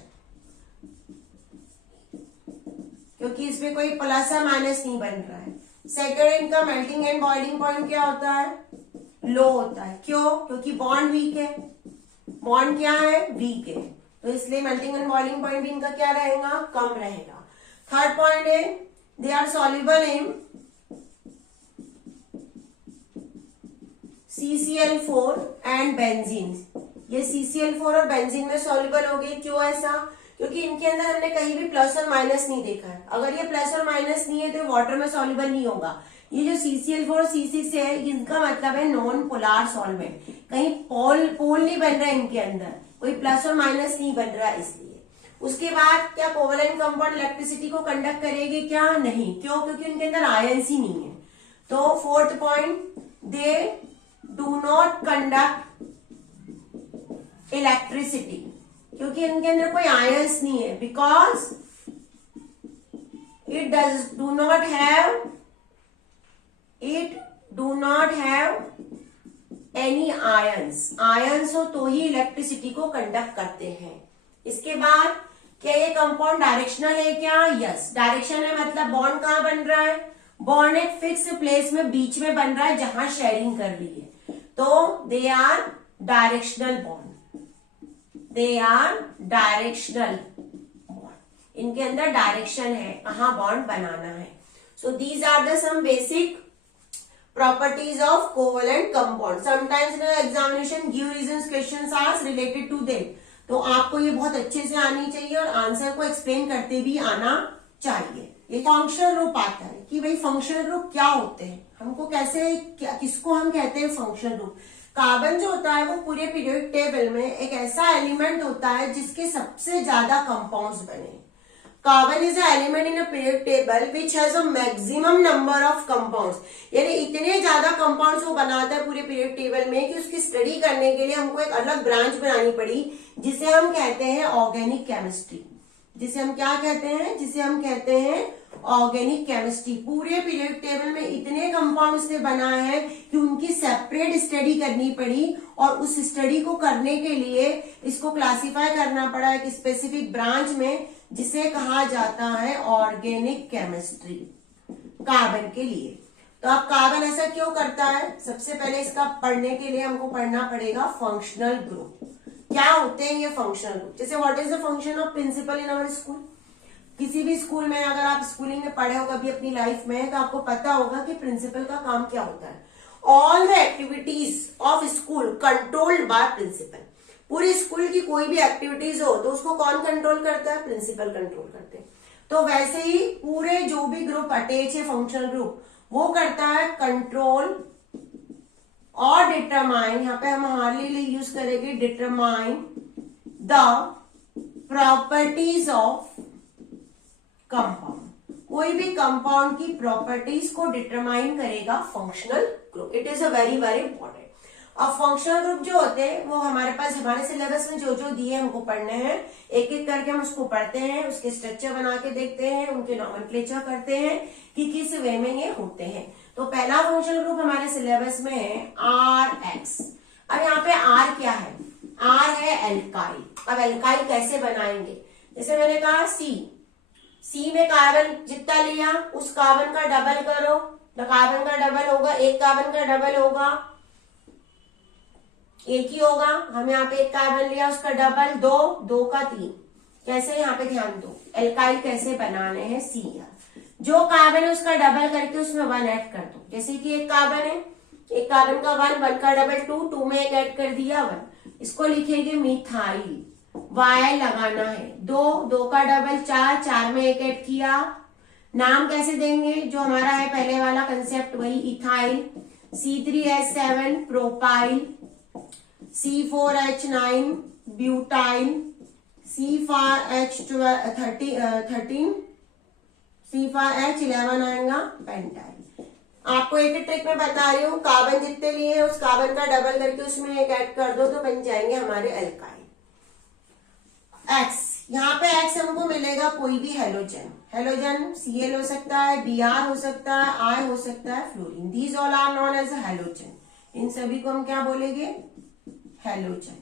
क्योंकि इसमें कोई प्लस या माइनस नहीं बन रहा है। सेकेंड, इनका मेल्टिंग एंड बॉइलिंग पॉइंट क्या होता है लो होता है। क्यों, क्योंकि बॉन्ड वीक है, बॉन्ड क्या है वीक है, तो इसलिए मेल्टिंग एंड बॉइलिंग पॉइंट भी इनका क्या रहेगा कम रहेगा। थर्ड पॉइंट है they are soluble in CCl4 and benzene. ये CCl4 और बेंजीन में सॉल्युबल हो गए। क्यों ऐसा, क्योंकि इनके अंदर हमने कहीं भी प्लस और माइनस नहीं देखा है। अगर ये प्लस और माइनस नहीं है तो वाटर में सॉल्युबल नहीं होगा। ये जो CCl4 C6 है इनका मतलब है नॉन पोलार सॉल्वेंट, कहीं पोल नहीं बन रहा है इनके अंदर, कोई प्लस और माइनस नहीं बन रहा इसलिए। उसके बाद क्या कोवेलेंट कंपाउंड इलेक्ट्रिसिटी को कंडक्ट करेगी क्या, नहीं। क्यों, क्योंकि इनके अंदर आयंस ही नहीं है। तो fourth point, they do not conduct electricity, क्योंकि इनके अंदर कोई आयंस नहीं है, because it do not have any ions. Ions हो तो ही इलेक्ट्रिसिटी को कंडक्ट करते हैं। इसके बाद क्या ये कंपाउंड डायरेक्शनल है क्या, यस डायरेक्शन है, मतलब बॉन्ड कहां बन रहा है, बॉन्ड एक फिक्स प्लेस में बीच में बन रहा है जहां शेयरिंग कर रही है, तो they are directional bond, they are directional bond. इनके अंदर डायरेक्शन है कहां बॉन्ड बनाना है। So these are the some basic properties of covalent compound. Sometimes in examination give reasons questions are related to that. तो आपको ये बहुत अच्छे से आनी चाहिए और आंसर को एक्सप्लेन करते भी आना चाहिए। ये फंक्शनल ग्रुप आता है कि भाई फंक्शनल ग्रुप क्या होते हैं, हमको कैसे किसको हम कहते हैं फंक्शनल ग्रुप। कार्बन जो होता है वो पूरे पीरियोडिक टेबल में एक ऐसा एलिमेंट होता है जिसके सबसे ज्यादा कंपाउंड्स बने। Carbon is element in a periodic table which has a maximum number of compounds, यानी इतने ज्यादा कंपाउंड्स वो बनाता है पूरे पीरियोडिक टेबल में कि उसकी स्टडी करने के लिए हमको एक अलग ब्रांच बनानी पड़ी जिसे हम कहते हैं ऑर्गेनिक केमिस्ट्री, जिसे हम क्या कहते हैं, जिसे हम कहते हैं ऑर्गेनिक केमिस्ट्री। पूरे पीरियड टेबल में इतने कंपाउंड से बना है कि उनकी सेपरेट स्टडी करनी पड़ी, और उस स्टडी को करने के लिए इसको क्लासिफाई करना पड़ा एक स्पेसिफिक ब्रांच में, जिसे कहा जाता है ऑर्गेनिक केमिस्ट्री, कार्बन के लिए। तो अब कार्बन ऐसा क्यों करता है, सबसे पहले इसका पढ़ने के लिए हमको पढ़ना पड़ेगा फंक्शनल ग्रुप। क्या होते हैं ये फंक्शनल ग्रुप? जैसे what is the function of principal in our school. किसी भी स्कूल में अगर आप स्कूलिंग में पढ़े हो कभी अपनी लाइफ में, तो आपको पता होगा कि प्रिंसिपल का काम क्या होता है। All the activities of school controlled by principal. पूरी स्कूल की कोई भी एक्टिविटीज हो तो उसको कौन कंट्रोल करता है, प्रिंसिपल कंट्रोल करते हैं। तो वैसे ही पूरे जो भी ग्रुप अटैच है फंक्शनल ग्रुप, वो करता है कंट्रोल और डिटरमाइन, यहाँ पे हम हमारे लिए यूज करेंगे determine the properties of compound. कोई भी कंपाउंड की प्रॉपर्टीज को डिटरमाइन करेगा functional group. It is a very very important. अब फंक्शनल ग्रुप जो होते हैं वो हमारे पास हमारे सिलेबस में जो जो दिए हमको पढ़ने हैं, एक एक करके हम उसको पढ़ते हैं, उसके स्ट्रक्चर बना के देखते हैं, उनके नॉमेनक्लेचर करते हैं कि किस वे में ये होते हैं। तो पहला फंक्शनल ग्रुप हमारे सिलेबस में है RX। अब यहाँ पे R क्या है, R है एल्काइल। अब एल्काइल कैसे बनाएंगे, जैसे मैंने कहा C में कार्बन जितना लिया उस कार्बन का डबल करो, तो कार्बन का डबल होगा, एक कार्बन का डबल होगा, एक ही होगा। हम यहाँ पे एक कार्बन लिया उसका डबल, दो का 3। कैसे, यहाँ पे ध्यान दो, एल्काइल कैसे बनाने हैं Cr। जो कार्बन है उसका डबल करके उसमें 1 ऐड कर दो। जैसे कि एक कार्बन है, एक कार्बन का 1 का डबल 2 में एक ऐड कर दिया 1, इसको लिखेंगे मिथाइल। वाई लगाना है, 2 का डबल 4 में एक ऐड किया। नाम कैसे देंगे, जो हमारा है पहले वाला कंसेप्ट वही, ethyl. C3H7 propyl, C4H9 butyl, C5H11 आएगा पेंटाइल। आपको एक ट्रिक में बता रही हूँ, कार्बन जितने लिए हैं उस कार्बन का डबल करके उसमें एक ऐड कर दो तो बन जाएंगे हमारे एल्काइल। X, यहाँ पे X हमको मिलेगा कोई भी हेलोजन। हेलोजन Cl हो सकता है, Br हो सकता है, I हो सकता है, fluorine. These all are known as halogen. इन सभी को हम क्या बोलेंगे, हेलोजन।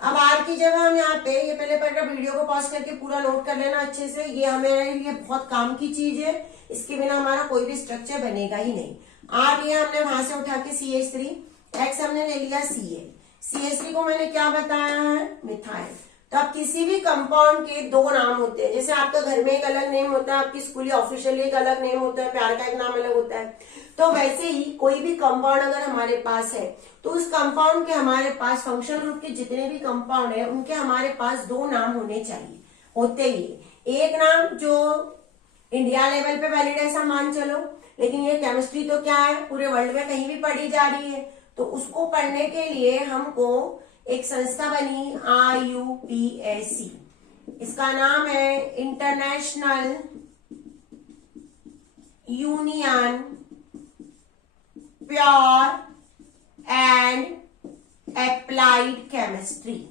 अब R की जगह हम यहाँ पे, ये पहले वीडियो को पॉज करके पूरा नोट कर लेना अच्छे से, ये हमारे लिए बहुत काम की चीज है, इसके बिना हमारा कोई भी स्ट्रक्चर बनेगा ही नहीं। R लिया हमने वहां से उठा के CH3, X हमने ले लिया Cl, CH3 को मैंने क्या बताया है, मिथाइल। तो अब किसी भी कंपाउंड के 2 नाम होते हैं, जैसे आपका घर में एक अलग नेम होता है, आपकी स्कूली ऑफिशियली एक अलग नेम होता है, प्यार का एक नाम अलग होता है, तो वैसे ही कोई भी कंपाउंड अगर हमारे पास है तो उस कंपाउंड के हमारे पास फंक्शनल ग्रुप के जितने भी कंपाउंड है उनके हमारे पास 2 नाम होने चाहिए, होते ही। एक नाम जो इंडिया लेवल पे वैलिड है, ऐसा मान चलो, लेकिन ये केमिस्ट्री तो क्या है पूरे वर्ल्ड में कहीं भी पढ़ी जा रही है, तो उसको पढ़ने के लिए हमको एक संस्था बनी IUPAC। इसका नाम है international union pure and applied chemistry.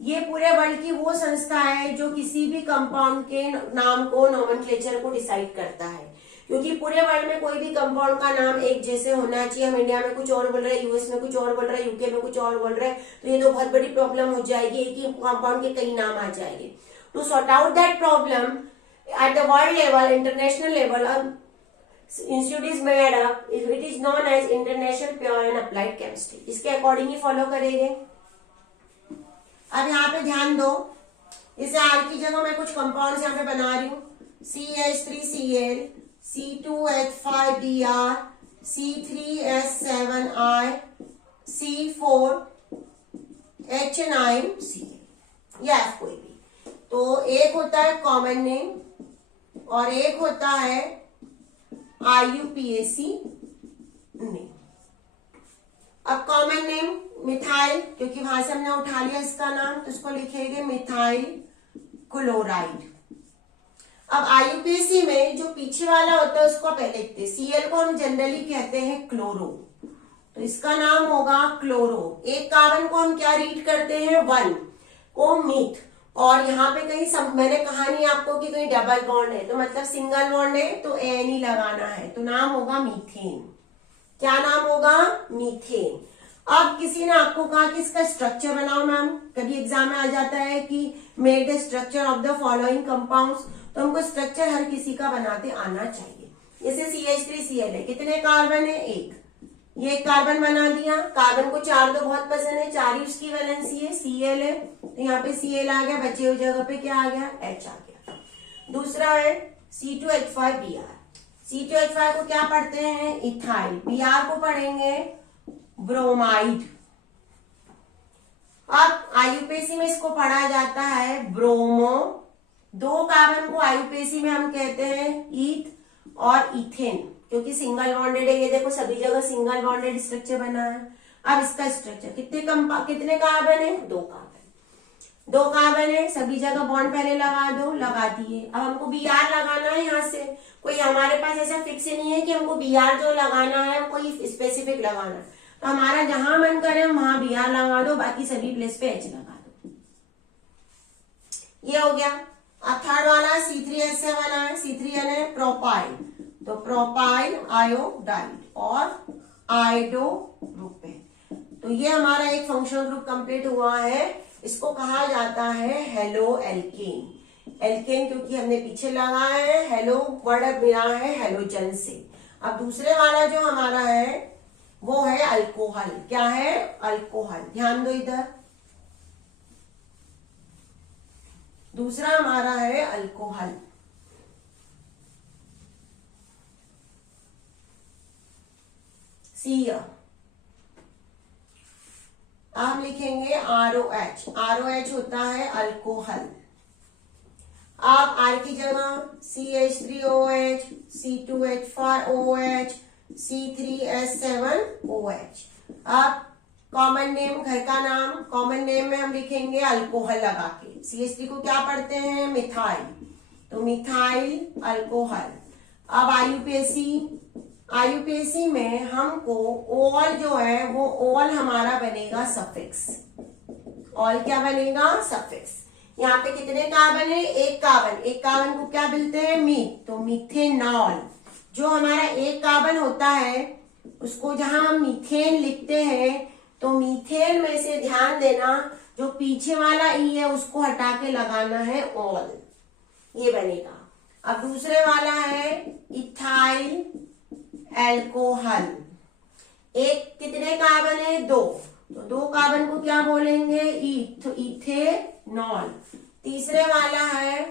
ये पूरे वर्ल्ड की वो संस्था है जो किसी भी कंपाउंड के नाम को, नॉमेनक्लेचर को डिसाइड करता है, क्योंकि पूरे वर्ल्ड में कोई भी कंपाउंड का नाम एक जैसे होना चाहिए। हम इंडिया में कुछ और बोल रहे हैं, यूएस में कुछ और बोल रहे हैं, यूके में कुछ और बोल रहे हैं, तो ये तो बहुत बड़ी प्रॉब्लम हो जाएगी, एक ही कंपाउंड के कई नाम आ जाएंगे। To sort out that problem at the world level, international level, institute is made up, it is known as international pure and applied chemistry. इसके अकॉर्डिंग ही फॉलो करेंगे। अब यहाँ पे ध्यान दो, जैसे R की जगह मैं कुछ कंपाउंड्स यहाँ पे बना रही हूँ, CH3Cl, C2H5Br, C3H7I, C4H9Cl, या F कोई भी। तो एक होता है कॉमन नेम और एक होता है IUPAC नेम। अब कॉमन नेम मिथाइल, क्योंकि वहां से हमने उठा लिया इसका नाम, तो इसको लिखेंगे मिथाइल क्लोराइड। अब IUPAC में जो पीछे वाला होता है उसको पहले लिखते हैं। Cl को हम जनरली कहते हैं क्लोरो, तो इसका नाम होगा क्लोरो। एक कार्बन को हम क्या रीड करते हैं, 1 को मीथ, और यहाँ पे कहीं मैंने कहा नहीं आपको कि कहीं डबल बॉन्ड है, तो मतलब सिंगल बॉन्ड है तो एन ही लगाना है, तो नाम होगा मीथेन। क्या नाम होगा? मीथेन। अब किसी ने आपको कहा कि इसका स्ट्रक्चर बनाओ मैम, कभी एग्जाम में आ जाता है कि make the structure of the following compounds, तो हमको स्ट्रक्चर हर किसी का बनाते आना चाहिए। जैसे CH3Cl है, कितने कार्बन है? एक। ये एक कार्बन बना दिया, कार्बन को 4 तो बहुत पसंद है, 4 ही उसकी वैलेंसी है, Cl है, तो यहाँ पे Cl आ गया, बचे हुए जगह पे क्या आ गया? H आ गया। दूसरा है C2H5Br। C2H5 को क्या पढ़ते हैं? इथाइल। Br को पढ़ेंगे ब्रोमाइड। अब आयुपेसी में इसको पढ़ा जाता है ब्रोमो। 2 कार्बन को आयुपेसी में हम कहते हैं ईथ और इथेन, क्योंकि सिंगल बॉन्डेड है। ये देखो सभी जगह सिंगल बॉन्डेड स्ट्रक्चर बना है। अब इसका स्ट्रक्चर कितने कार्बन है? 2 कार्बन। 2 कार्बन है, सभी जगह बॉन्ड पहले लगा दो, लगा दिए। अब हमको Br लगाना है। यहाँ से कोई हमारे पास ऐसा फिक्स नहीं है कि हमको Br जो लगाना है कोई स्पेसिफिक लगाना है, तो हमारा जहां मन करे वहां Br लगा दो, बाकी सभी प्लेस पे H लगा दो। ये हो गया। अब थर्ड वाला C3H7 है, C3N है प्रोपाइल, तो प्रोपाइल आयोडाइड और आयोडो ग्रुप है। तो ये हमारा एक फंक्शनल ग्रुप कंप्लीट हुआ है। इसको कहा जाता है हेलो एल्केन। एल्केन क्योंकि हमने पीछे लगाया है, हेलो वर्ड मिला है हेलोजन से। अब दूसरे वाला जो हमारा है वो है अल्कोहल। क्या है? अल्कोहल। ध्यान दो इधर, दूसरा हमारा है अल्कोहल। सी आप लिखेंगे ROH। ROH होता है अल्कोहल। आप R की जगह CH3OH, C2H4OH, C3H7OH। आप कॉमन नेम, घर का नाम, कॉमन नेम में हम लिखेंगे अल्कोहल लगा के। CH3 को क्या पढ़ते हैं? मिथाइल, तो मिथाइल अल्कोहल। अब आयुपेसी में हमको ओल जो है वो ओल हमारा बनेगा सफिक्स। ओल क्या बनेगा? सफिक्स। यहाँ पे कितने कार्बन है? एक कार्बन। एक कार्बन को क्या बोलते हैं? मीथ, तो मीथेनॉल। जो हमारा एक कार्बन होता है उसको जहां हम मीथेन लिखते हैं, तो मीथेन में से ध्यान देना जो पीछे वाला ई है उसको हटा के लगाना है ऑल, ये बनेगा। अब दूसरे वाला है इथाइल एल्कोहल। एक कितने कार्बन है? 2, तो 2 कार्बन को क्या बोलेंगे? ईथ, तो इथेनॉल। तीसरे वाला है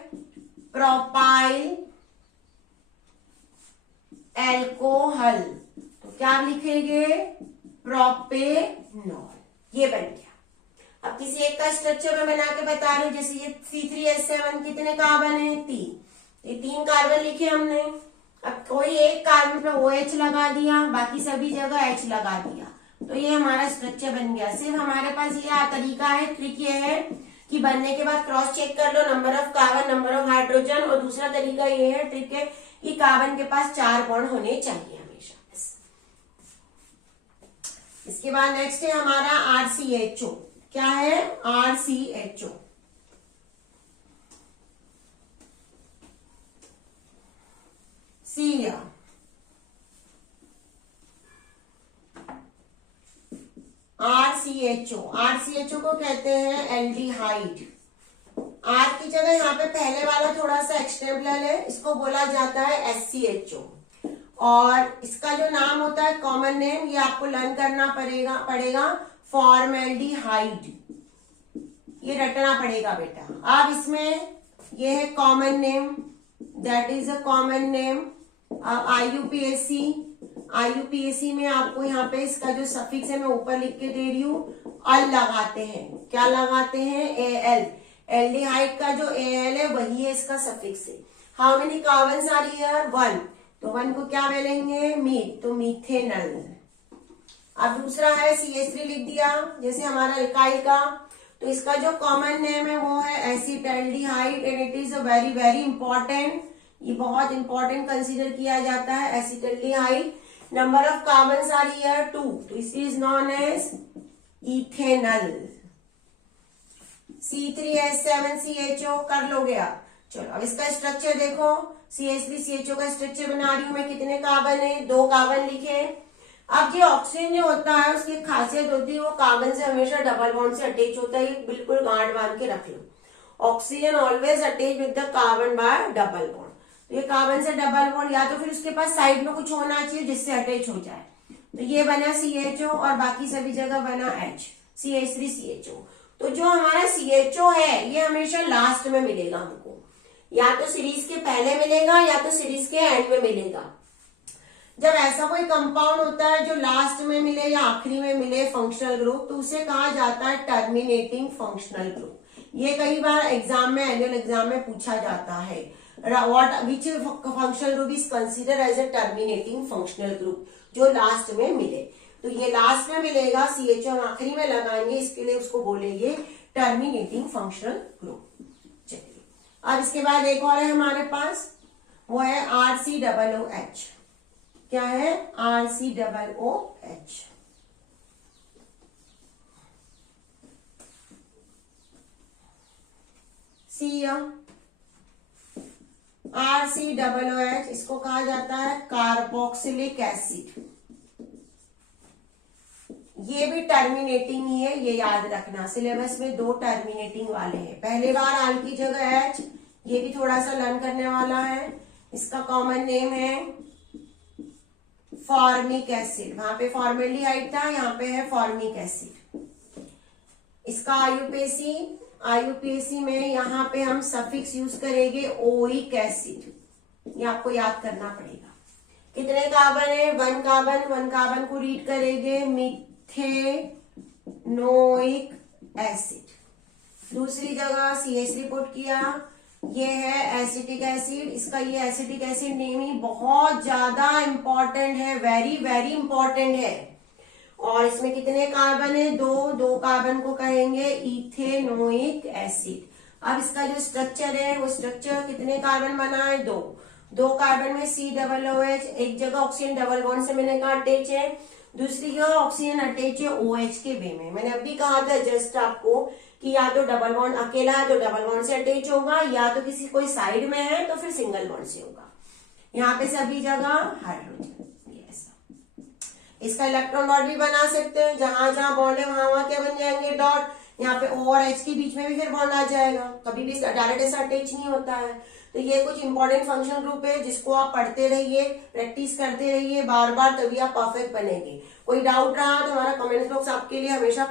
प्रोपाइल एल्कोहल, तो क्या लिखेंगे? प्रोपेनॉल। ये बन गया। अब किसी एक का स्ट्रक्चर में बना के बता रही हूं, जैसे ये C3H7 कितने कार्बन है? 3। ये 3 कार्बन लिखे हमने। अब कोई एक कार्बन पे OH लगा दिया, बाकी सभी जगह H लगा दिया, तो ये हमारा स्ट्रक्चर बन गया। सिर्फ हमारे पास ये तरीका है, ट्रिक ये है कि बनने के बाद क्रॉस चेक कर लो number of carbon, number of hydrogen, और दूसरा तरीका ये है, ट्रिक है कि कार्बन के पास 4 बॉन्ड होने चाहिए हमेशा। इसके बाद नेक्स्ट है हमारा RCHO। क्या है? RCHO। सी RCHO को कहते हैं एल्डिहाइड। R की जगह यहाँ पे पहले वाला थोड़ा सा एक्सटेबल है, इसको बोला जाता है SCHO। और इसका जो नाम होता है कॉमन नेम, ये आपको लर्न करना पड़ेगा फॉर्मेल्डिहाइड, ये रटना पड़ेगा बेटा। अब इसमें ये है common name, that is a common name. IUPAC में आपको यहाँ पे इसका जो सफिक्स है मैं ऊपर लिख के दे रही हूँ, अल लगाते हैं। क्या लगाते हैं? AL। एल्डिहाइड का जो AL है वही है इसका सफिक्स है। How many carbons are here? 1, तो 1 को क्या बोलेंगे? मीथ, तो मीथेनल। अब दूसरा है CH3 लिख दिया, जैसे हमारा अल्काइल का, तो इसका जो कॉमन नेम है वो है acetaldehyde, and it is a very very important, ये बहुत इंपॉर्टेंट कंसीडर किया जाता है acetaldehyde. Number of carbons are here 2, तो it is known as ethanal. C3H7CHO कर लोगे आप। चलो अब इसका स्ट्रक्चर देखो, CH3CHO का स्ट्रक्चर बना रही हूं मैं। कितने कार्बन है? 2 कार्बन लिखे। अब ये ऑक्सीजन जो होता है उसकी खासियत होती है वो कार्बन से हमेशा डबल बॉन्ड से अटैच होता है। बिल्कुल गांठ बांध के रख लो, oxygen always attach with the carbon by double bond. तो ये कार्बन से डबल बॉन्ड, या तो फिर उसके पास साइड में कुछ होना चाहिए जिससे अटैच हो जाए। तो ये बना CHO और बाकी सभी जगह बना H, CH3CHO। तो जो हमारा CHO है ये हमेशा लास्ट में मिलेगा हमको, या तो सीरीज के पहले मिलेगा या तो सीरीज के एंड में मिलेगा। जब ऐसा कोई कंपाउंड होता है जो लास्ट में मिले या आखिरी में मिले फंक्शनल ग्रुप, तो उसे कहा जाता है टर्मिनेटिंग फंक्शनल ग्रुप। ये कई बार एग्जाम में, एनुअल एग्जाम में पूछा जाता है, what which functional group is consider as a terminating functional group, जो लास्ट में मिले। तो ये लास्ट में मिलेगा, CHO हम आखिरी में लगाएंगे, इसके लिए उसको बोलेंगे टर्मिनेटिंग फंक्शनल ग्रुप। चलिए अब इसके बाद एक और है हमारे पास, वो है RCOOH। क्या है? RCOOH। RCOOH इसको कहा जाता है कार्बोक्सिलिक एसिड। ये भी टर्मिनेटिंग ही है, ये याद रखना। सिलेबस में 2 टर्मिनेटिंग वाले हैं। पहले बार आल की जगह H, ये भी थोड़ा सा लर्न करने वाला है। इसका कॉमन नेम है फॉर्मिक एसिड। वहां पे फॉर्मेल्डिहाइड था, यहाँ पे है फॉर्मिक एसिड। इसका आईयूपीएसी में यहाँ पे हम सफिक्स यूज करेंगे ओइक एसिड। ये आपको याद करना पड़ेगा। कितने कार्बन है? 1 कार्बन। 1 कार्बन को रीड करेंगे मिथेनोइक एसिड। दूसरी जगह CH3 पुट किया, ये है एसिटिक एसिड। इसका ये एसिटिक एसिड नेम ही बहुत ज्यादा इंपॉर्टेंट है, वेरी वेरी इंपॉर्टेंट है। और इसमें कितने कार्बन है? 2 कार्बन को कहेंगे इथेनोइक एसिड। अब इसका जो स्ट्रक्चर है वो स्ट्रक्चर कितने कार्बन बना है? 2 कार्बन में COOH, एक जगह ऑक्सीजन डबल बॉन्ड से मिलने का अटैच है, दूसरी जगह ऑक्सीजन अटैच है OH के वे में। मैंने अभी कहा था जस्ट आपको कि या तो डबल बॉन्ड अकेला है तो डबल बॉन्ड से अटैच होगा, या तो किसी कोई साइड में है तो फिर सिंगल बॉन्ड से होगा। यहाँ पे सभी जगह हाइड्रोजन। इसका इलेक्ट्रॉन डॉट भी बना सकते हैं, जहां जहां बॉन्ड है वहां वहां क्या बन जाएंगे? डॉट। यहाँ पे O और H के बीच में भी फिर बॉन्ड आ जाएगा, कभी भी डायरेक्ट ऐसा अटैच नहीं होता है। तो ये कुछ इंपॉर्टेंट फंक्शन ग्रुप है जिसको आप पढ़ते रहिए, प्रैक्टिस करते रहिए बार बार, तभी आप परफेक्ट बनेंगे। कोई डाउट रहा तो हमारा कमेंट बॉक्स आपके लिए हमेशा